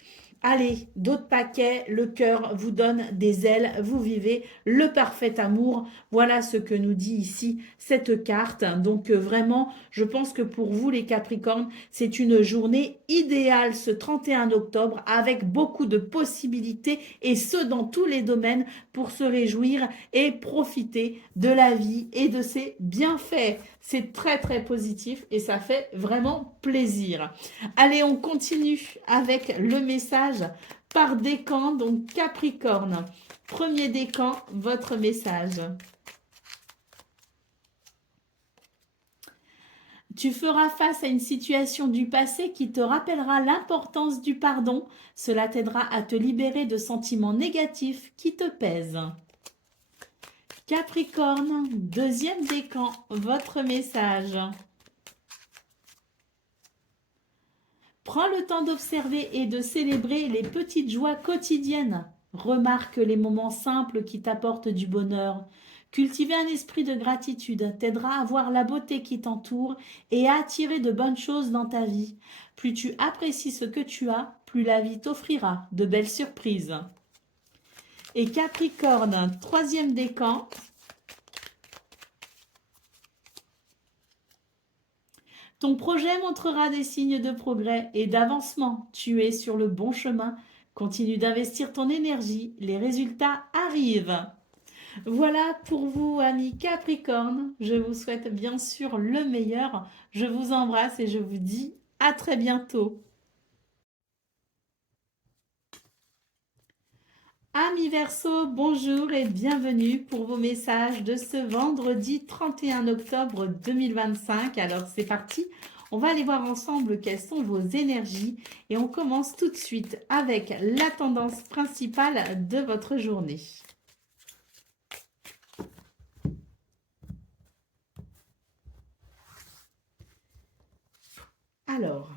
Allez, d'autres paquets, le cœur vous donne des ailes, vous vivez le parfait amour. Voilà ce que nous dit ici cette carte. Donc vraiment, je pense que pour vous les Capricornes, c'est une journée idéale ce 31 octobre avec beaucoup de possibilités et ce dans tous les domaines pour se réjouir et profiter de la vie et de ses bienfaits. C'est très très positif et ça fait vraiment plaisir. Allez, on continue avec le message par décan, donc Capricorne. Premier décan, votre message. Tu feras face à une situation du passé qui te rappellera l'importance du pardon. Cela t'aidera à te libérer de sentiments négatifs qui te pèsent. Capricorne, deuxième décan, votre message. Prends le temps d'observer et de célébrer les petites joies quotidiennes. Remarque les moments simples qui t'apportent du bonheur. Cultiver un esprit de gratitude t'aidera à voir la beauté qui t'entoure et à attirer de bonnes choses dans ta vie. Plus tu apprécies ce que tu as, plus la vie t'offrira de belles surprises. Et Capricorne, troisième décan. Ton projet montrera des signes de progrès et d'avancement. Tu es sur le bon chemin. Continue d'investir ton énergie. Les résultats arrivent. Voilà pour vous, amis Capricorne. Je vous souhaite bien sûr le meilleur. Je vous embrasse et je vous dis à très bientôt. Amis Verseau, bonjour et bienvenue pour vos messages de ce vendredi 31 octobre 2025. Alors c'est parti, on va aller voir ensemble quelles sont vos énergies et on commence tout de suite avec la tendance principale de votre journée. Alors,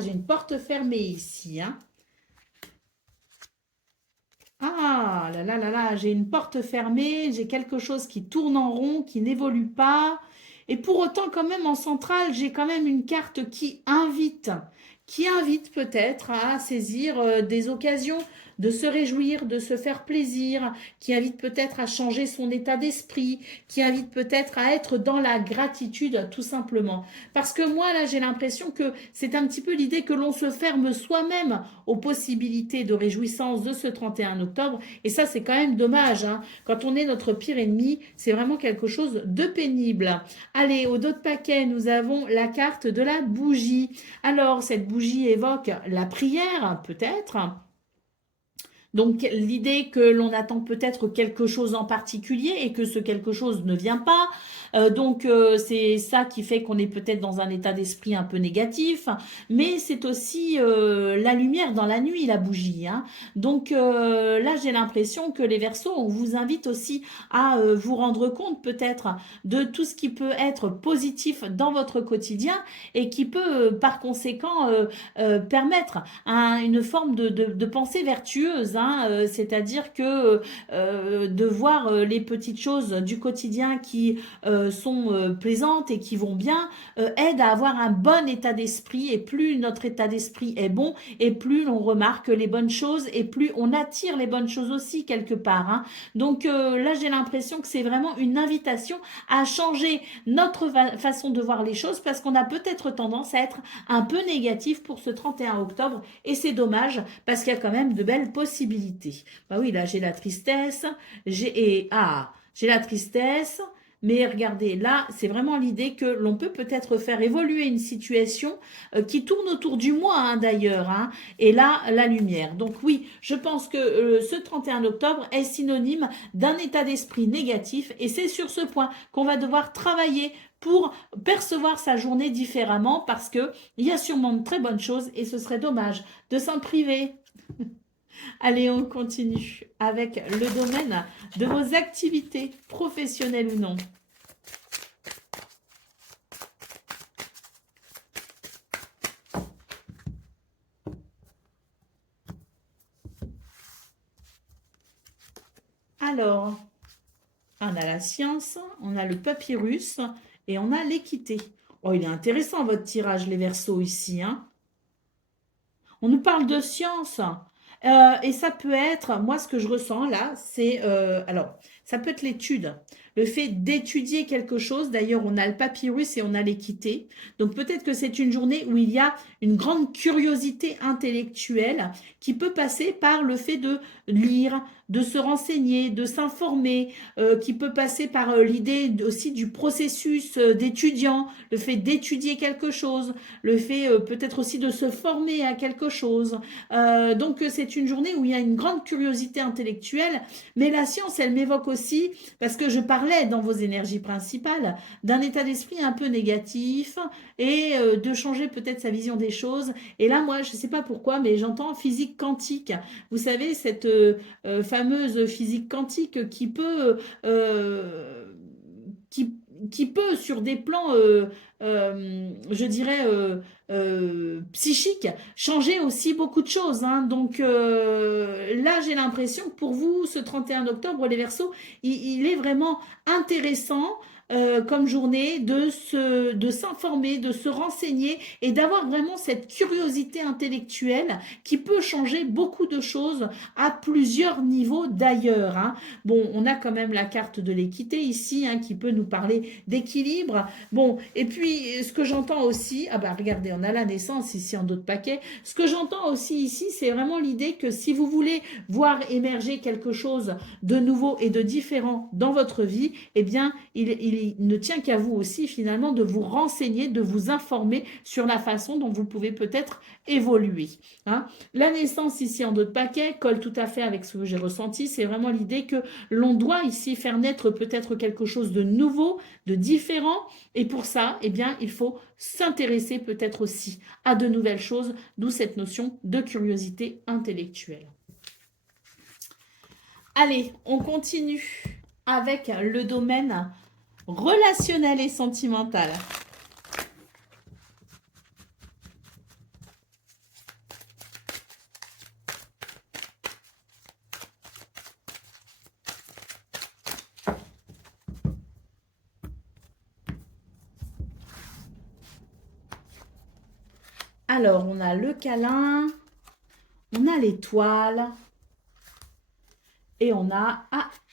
j'ai une porte fermée ici, hein. Ah là là là là, j'ai une porte fermée, j'ai quelque chose qui tourne en rond, qui n'évolue pas. Et pour autant, quand même, en centrale, j'ai quand même une carte qui invite peut-être à saisir des occasions, de se réjouir, de se faire plaisir, qui invite peut-être à changer son état d'esprit, qui invite peut-être à être dans la gratitude, tout simplement. Parce que moi, là, j'ai l'impression que c'est un petit peu l'idée que l'on se ferme soi-même aux possibilités de réjouissance de ce 31 octobre. Et ça, c'est quand même dommage, hein. Quand on est notre pire ennemi, c'est vraiment quelque chose de pénible. Allez, au dos de paquet, nous avons la carte de la bougie. Alors, cette bougie évoque la prière, peut-être. Donc l'idée que l'on attend peut-être quelque chose en particulier et que ce quelque chose ne vient pas. C'est ça qui fait qu'on est peut-être dans un état d'esprit un peu négatif. Mais c'est aussi la lumière dans la nuit, la bougie, hein. Donc là, j'ai l'impression que les Verseaux, on vous invite aussi à vous rendre compte peut-être de tout ce qui peut être positif dans votre quotidien et qui peut par conséquent permettre une forme de pensée vertueuse, hein, c'est-à-dire que de voir les petites choses du quotidien qui sont plaisantes et qui vont bien aide à avoir un bon état d'esprit, et plus notre état d'esprit est bon et plus l'on remarque les bonnes choses et plus on attire les bonnes choses aussi quelque part, hein. Donc là, j'ai l'impression que c'est vraiment une invitation à changer notre façon de voir les choses, parce qu'on a peut-être tendance à être un peu négatif pour ce 31 octobre. Et c'est dommage parce qu'il y a quand même de belles possibilités. Bah oui, là j'ai la tristesse, j'ai la tristesse, mais regardez, là c'est vraiment l'idée que l'on peut peut-être faire évoluer une situation qui tourne autour du moi, hein, d'ailleurs, hein, et là la lumière. Donc oui, je pense que ce 31 octobre est synonyme d'un état d'esprit négatif, et c'est sur ce point qu'on va devoir travailler pour percevoir sa journée différemment, parce que il y a sûrement de très bonnes choses et ce serait dommage de s'en priver. Allez, on continue avec le domaine de vos activités, professionnelles ou non. Alors, on a la science, on a le papyrus et on a l'équité. Oh, il est intéressant votre tirage, les Verseaux, ici, hein. On nous parle de science. Et ça peut être, moi, ce que je ressens là, c'est, alors, ça peut être l'étude, le fait d'étudier quelque chose. D'ailleurs, on a le papyrus et on a l'équité. Donc, peut-être que c'est une journée où il y a une grande curiosité intellectuelle qui peut passer par le fait de lire, de se renseigner, de s'informer, qui peut passer par l'idée aussi du processus d'étudiant, le fait d'étudier quelque chose, le fait peut-être aussi de se former à quelque chose. Donc c'est une journée où il y a une grande curiosité intellectuelle, mais la science, elle m'évoque aussi, parce que je parlais dans vos énergies principales, d'un état d'esprit un peu négatif et de changer peut-être sa vision des choses. Et là, moi, je ne sais pas pourquoi, mais j'entends physique quantique. Vous savez, cette fameuse physique quantique qui peut... qui qui peut, sur des plans, je dirais, psychiques, changer aussi beaucoup de choses, hein. Donc là, j'ai l'impression que pour vous, ce 31 octobre, les Verseaux, il est vraiment intéressant comme journée de s'informer, de se renseigner et d'avoir vraiment cette curiosité intellectuelle qui peut changer beaucoup de choses à plusieurs niveaux d'ailleurs, hein. Bon, on a quand même la carte de l'équité ici, hein, qui peut nous parler d'équilibre. Bon, et puis ce que j'entends aussi, ah bah regardez, on a la naissance ici en dos de paquet. Ce que j'entends aussi ici, c'est vraiment l'idée que si vous voulez voir émerger quelque chose de nouveau et de différent dans votre vie, eh bien, il ne tient qu'à vous aussi finalement de vous renseigner, de vous informer sur la façon dont vous pouvez peut-être évoluer, hein. La naissance ici en dos de paquet colle tout à fait avec ce que j'ai ressenti. C'est vraiment l'idée que l'on doit ici faire naître peut-être quelque chose de nouveau, de différent. Et pour ça, eh bien, il faut s'intéresser peut-être aussi à de nouvelles choses, d'où cette notion de curiosité intellectuelle. Allez, on continue avec le domaine relationnel et sentimental. Alors, on a le câlin, on a l'étoile et on a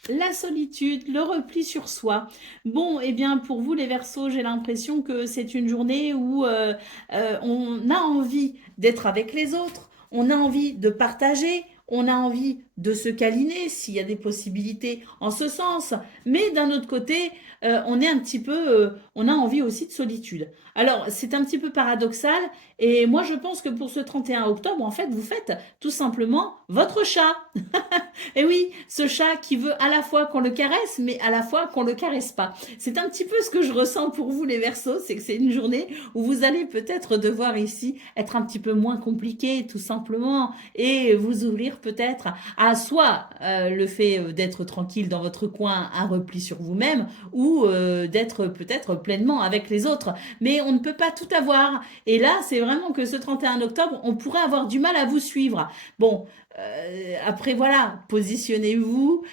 la solitude, le repli sur soi. Bon, eh bien, pour vous, les Verseaux, j'ai l'impression que c'est une journée où on a envie d'être avec les autres, on a envie de partager, on a envie de se câliner s'il y a des possibilités en ce sens. Mais d'un autre côté, on est un petit peu, on a envie aussi de solitude. Alors, c'est un petit peu paradoxal. Et moi, je pense que pour ce 31 octobre, en fait, vous faites tout simplement votre chat. Et oui, ce chat qui veut à la fois qu'on le caresse, mais à la fois qu'on le caresse pas. C'est un petit peu ce que je ressens pour vous, les Verseaux, c'est que c'est une journée où vous allez peut-être devoir ici être un petit peu moins compliqué, tout simplement, et vous ouvrir peut-être à soit le fait d'être tranquille dans votre coin, un repli sur vous-même, ou d'être peut-être pleinement avec les autres. Mais on ne peut pas tout avoir. Et là, c'est vraiment que ce 31 octobre, on pourrait avoir du mal à vous suivre. Bon, après, voilà, positionnez-vous,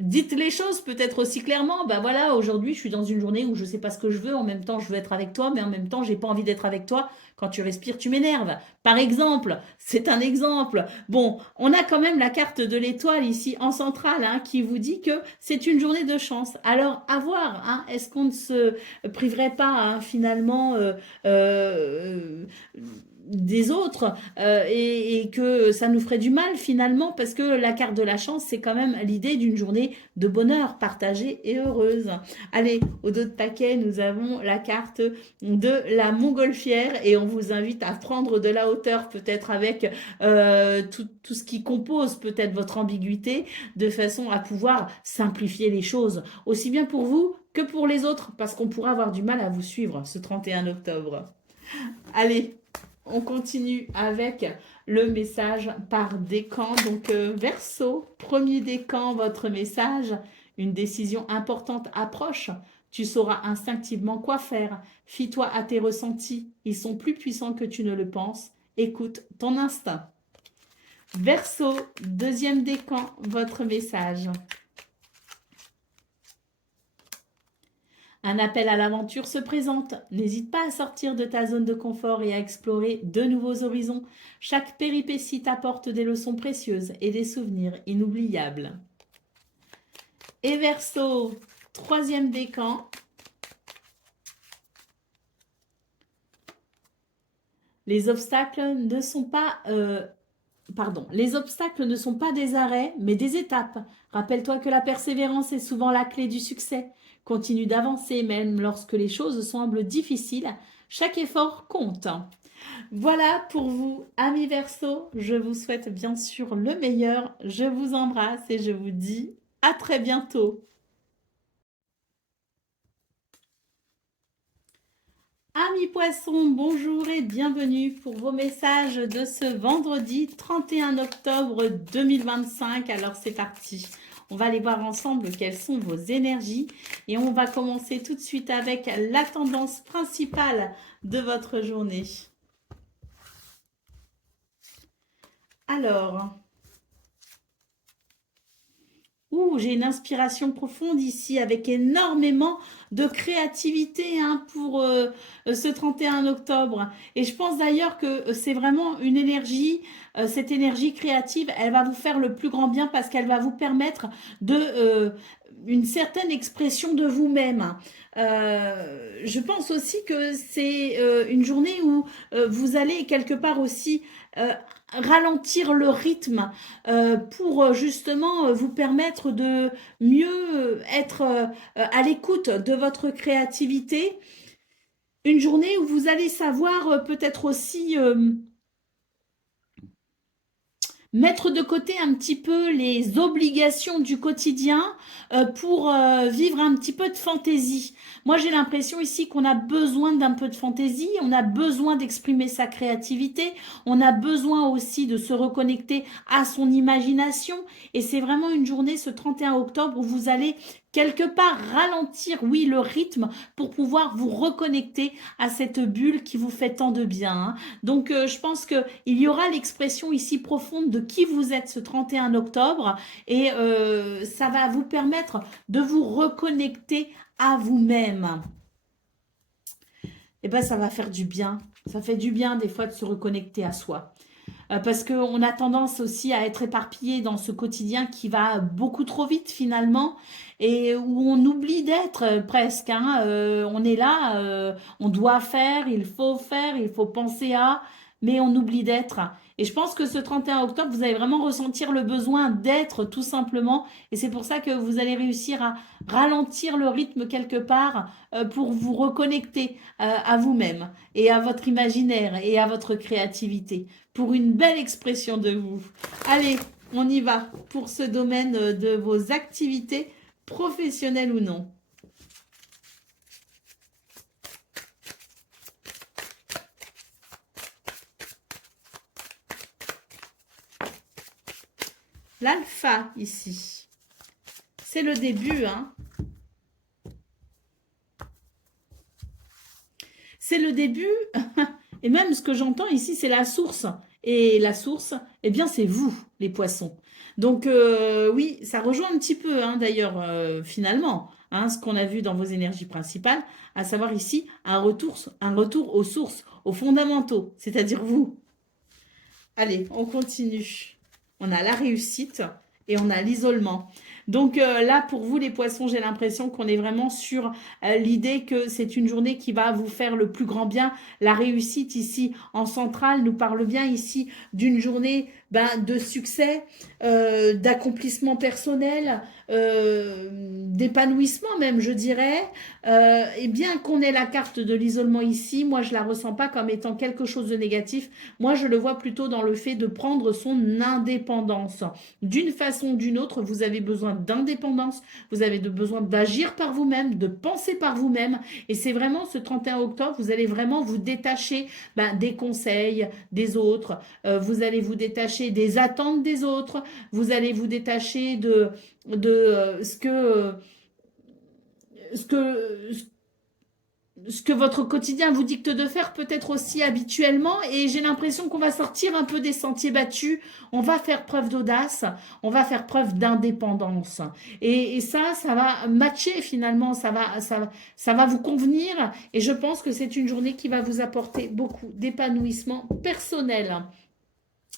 dites les choses peut-être aussi clairement. Ben voilà, aujourd'hui, je suis dans une journée où je sais pas ce que je veux. En même temps, je veux être avec toi, mais en même temps, j'ai pas envie d'être avec toi. Quand tu respires, tu m'énerves. Par exemple, c'est un exemple. Bon, on a quand même la carte de l'étoile ici en centrale, hein, qui vous dit que c'est une journée de chance. Alors, à voir, hein, est-ce qu'on ne se priverait pas, hein, finalement, euh, des autres et que ça nous ferait du mal finalement parce que la carte de la chance c'est quand même l'idée d'une journée de bonheur partagée et heureuse. Allez, au dos de paquet nous avons la carte de la montgolfière et on vous invite à prendre de la hauteur peut-être avec tout ce qui compose peut-être votre ambiguïté de façon à pouvoir simplifier les choses aussi bien pour vous que pour les autres parce qu'on pourra avoir du mal à vous suivre ce 31 octobre. Allez, on continue avec le message par décan. Donc, Verseau, premier décan, votre message. Une décision importante approche. Tu sauras instinctivement quoi faire. Fie-toi à tes ressentis. Ils sont plus puissants que tu ne le penses. Écoute ton instinct. Verseau, deuxième décan, votre message. Un appel à l'aventure se présente. N'hésite pas à sortir de ta zone de confort et à explorer de nouveaux horizons. Chaque péripétie t'apporte des leçons précieuses et des souvenirs inoubliables. Et Verseau, troisième décan. Les obstacles ne sont pas... les obstacles ne sont pas des arrêts, mais des étapes. Rappelle-toi que la persévérance est souvent la clé du succès. Continue d'avancer même lorsque les choses semblent difficiles. Chaque effort compte. Voilà pour vous, amis Verseaux. Je vous souhaite bien sûr le meilleur. Je vous embrasse et je vous dis à très bientôt. Amis poissons, bonjour et bienvenue pour vos messages de ce vendredi 31 octobre 2025. Alors c'est parti. On va aller voir ensemble quelles sont vos énergies. Et on va commencer tout de suite avec la tendance principale de votre journée. Alors, j'ai une inspiration profonde ici avec énormément de créativité pour ce 31 octobre. Et je pense d'ailleurs que c'est vraiment une énergie, cette énergie créative, elle va vous faire le plus grand bien parce qu'elle va vous permettre de une certaine expression de vous-même. Je pense aussi que c'est une journée où vous allez quelque part aussi ralentir le rythme pour justement vous permettre de mieux être à l'écoute de votre créativité. Une journée où vous allez savoir peut-être aussi mettre de côté un petit peu les obligations du quotidien pour vivre un petit peu de fantaisie. Moi, j'ai l'impression ici qu'on a besoin d'un peu de fantaisie, on a besoin d'exprimer sa créativité, on a besoin aussi de se reconnecter à son imagination. Et c'est vraiment une journée, ce 31 octobre, où vous allez quelque part ralentir, oui, le rythme pour pouvoir vous reconnecter à cette bulle qui vous fait tant de bien. Hein. Donc, je pense qu'il y aura l'expression ici profonde de qui vous êtes ce 31 octobre et ça va vous permettre de vous reconnecter à vous-même. Et bien, ça va faire du bien. Ça fait du bien des fois de se reconnecter à soi. Parce qu'on a tendance aussi à être éparpillé dans ce quotidien qui va beaucoup trop vite finalement et où on oublie d'être presque. Hein. On est là, on doit faire, il faut penser à, mais on oublie d'être. Et je pense que ce 31 octobre, vous allez vraiment ressentir le besoin d'être tout simplement. Et c'est pour ça que vous allez réussir à ralentir le rythme quelque part pour vous reconnecter à vous-même et à votre imaginaire et à votre créativité pour une belle expression de vous. Allez, on y va pour ce domaine de vos activités professionnelles ou non. L'alpha ici, c'est le début, hein. C'est le début, et même ce que j'entends ici, c'est la source. Et la source, eh bien, c'est vous, les poissons. Donc, oui, ça rejoint un petit peu, hein, d'ailleurs, finalement, hein, ce qu'on a vu dans vos énergies principales, à savoir ici un retour aux sources, aux fondamentaux, c'est-à-dire vous. Allez, on continue. On a la réussite et on a l'isolement. Donc là, pour vous les poissons, j'ai l'impression qu'on est vraiment sur l'idée que c'est une journée qui va vous faire le plus grand bien. La réussite ici en centrale nous parle bien ici d'une journée de succès, d'accomplissement personnel, d'épanouissement même, je dirais. Et bien qu'on ait la carte de l'isolement ici, moi je la ressens pas comme étant quelque chose de négatif. Moi je le vois plutôt dans le fait de prendre son indépendance. D'une façon ou d'une autre, vous avez besoin d'indépendance, vous avez besoin d'agir par vous-même, de penser par vous-même. Et c'est vraiment ce 31 octobre, vous allez vraiment vous détacher des conseils des autres, vous allez vous détacher des attentes des autres, vous allez vous détacher de ce que votre quotidien vous dicte de faire peut-être aussi habituellement et j'ai l'impression qu'on va sortir un peu des sentiers battus, on va faire preuve d'audace, on va faire preuve d'indépendance et ça va matcher finalement, ça va vous convenir et je pense que c'est une journée qui va vous apporter beaucoup d'épanouissement personnel.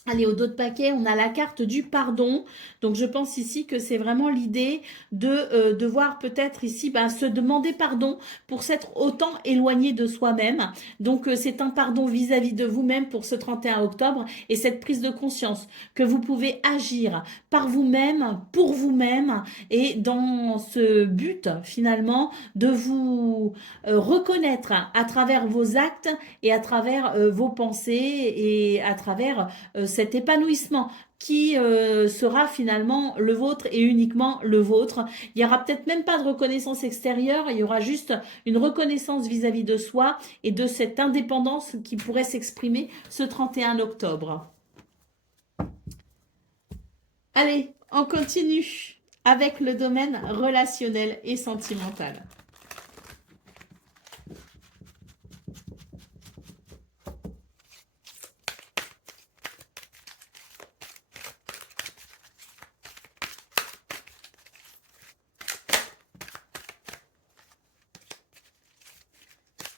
Allez, au dos de paquet, on a la carte du pardon. Donc, je pense ici que c'est vraiment l'idée de devoir peut-être ici se demander pardon pour s'être autant éloigné de soi-même. Donc, c'est un pardon vis-à-vis de vous-même pour ce 31 octobre et cette prise de conscience que vous pouvez agir par vous-même, pour vous-même et dans ce but finalement de vous reconnaître à travers vos actes et à travers vos pensées et à travers cet épanouissement qui sera finalement le vôtre et uniquement le vôtre. Il n'y aura peut-être même pas de reconnaissance extérieure, il y aura juste une reconnaissance vis-à-vis de soi et de cette indépendance qui pourrait s'exprimer ce 31 octobre. Allez, on continue avec le domaine relationnel et sentimental.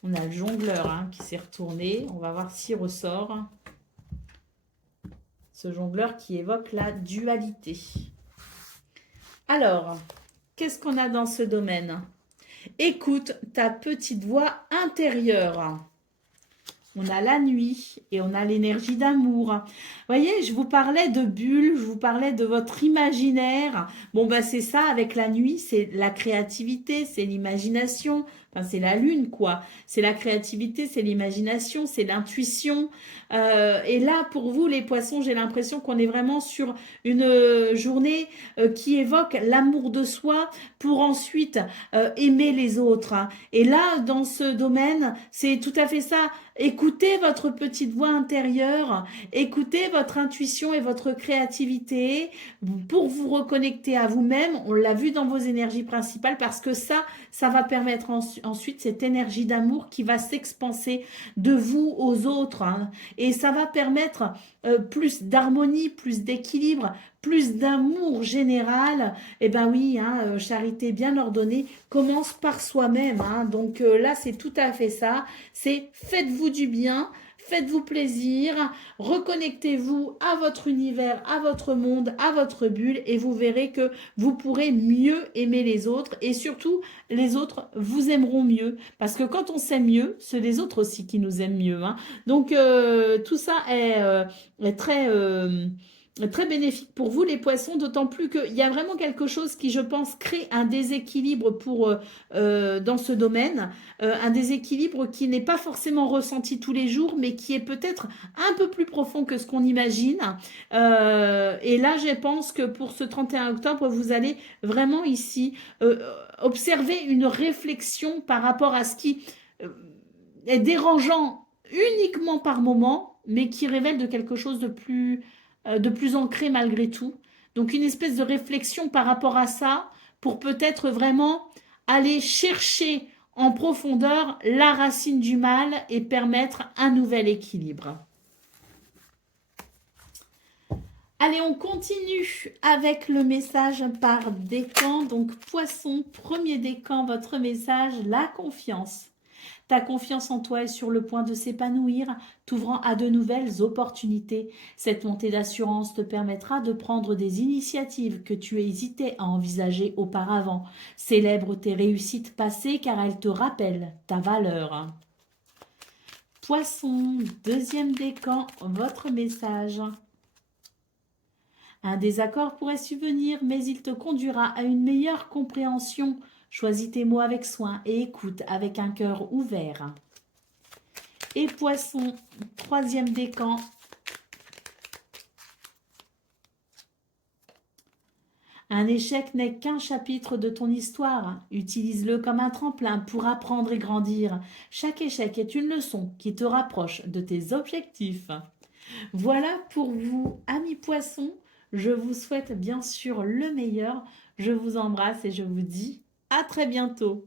On a le jongleur hein, qui s'est retourné. On va voir s'il ressort. Ce jongleur qui évoque la dualité. Alors, qu'est-ce qu'on a dans ce domaine? Écoute ta petite voix intérieure. On a la nuit et on a l'énergie d'amour. Vous voyez, je vous parlais de bulles, je vous parlais de votre imaginaire. Bon, ben c'est ça avec la nuit, c'est la créativité, c'est l'imagination. Enfin, c'est la lune, quoi. C'est la créativité, c'est l'imagination, c'est l'intuition. Et là, pour vous, les poissons, j'ai l'impression qu'on est vraiment sur une journée qui évoque l'amour de soi pour ensuite aimer les autres. Hein. Et là, dans ce domaine, c'est tout à fait ça. Écoutez votre petite voix intérieure, écoutez votre intuition et votre créativité pour vous reconnecter à vous-même. On l'a vu dans vos énergies principales parce que ça va permettre ensuite cette énergie d'amour qui va s'expanser de vous aux autres. Hein. Et ça va permettre plus d'harmonie, plus d'équilibre, plus d'amour général. Eh ben oui, hein, charité bien ordonnée commence par soi-même. Hein. Donc là, c'est tout à fait ça. C'est faites-vous du bien, faites-vous plaisir, reconnectez-vous à votre univers, à votre monde, à votre bulle et vous verrez que vous pourrez mieux aimer les autres et surtout les autres vous aimeront mieux parce que quand on s'aime mieux, c'est les autres aussi qui nous aiment mieux. Hein. Donc tout ça est très bénéfique pour vous les poissons, d'autant plus qu'il y a vraiment quelque chose qui, je pense, crée un déséquilibre dans ce domaine, un déséquilibre qui n'est pas forcément ressenti tous les jours, mais qui est peut-être un peu plus profond que ce qu'on imagine. Et là, je pense que pour ce 31 octobre, vous allez vraiment ici observer une réflexion par rapport à ce qui est dérangeant uniquement par moment, mais qui révèle de quelque chose de plus ancré malgré tout. Donc une espèce de réflexion par rapport à ça pour peut-être vraiment aller chercher en profondeur la racine du mal et permettre un nouvel équilibre. Allez, on continue avec le message par décan. Donc poisson, premier décan, votre message, la confiance. Ta confiance en toi est sur le point de s'épanouir, t'ouvrant à de nouvelles opportunités. Cette montée d'assurance te permettra de prendre des initiatives que tu hésitais à envisager auparavant. Célèbre tes réussites passées car elles te rappellent ta valeur. Poisson, deuxième décan, votre message. Un désaccord pourrait subvenir, mais il te conduira à une meilleure compréhension. Choisis tes mots avec soin et écoute avec un cœur ouvert. Et poisson, troisième décan. Un échec n'est qu'un chapitre de ton histoire. Utilise-le comme un tremplin pour apprendre et grandir. Chaque échec est une leçon qui te rapproche de tes objectifs. Voilà pour vous, amis poissons. Je vous souhaite bien sûr le meilleur. Je vous embrasse et je vous dis à très bientôt.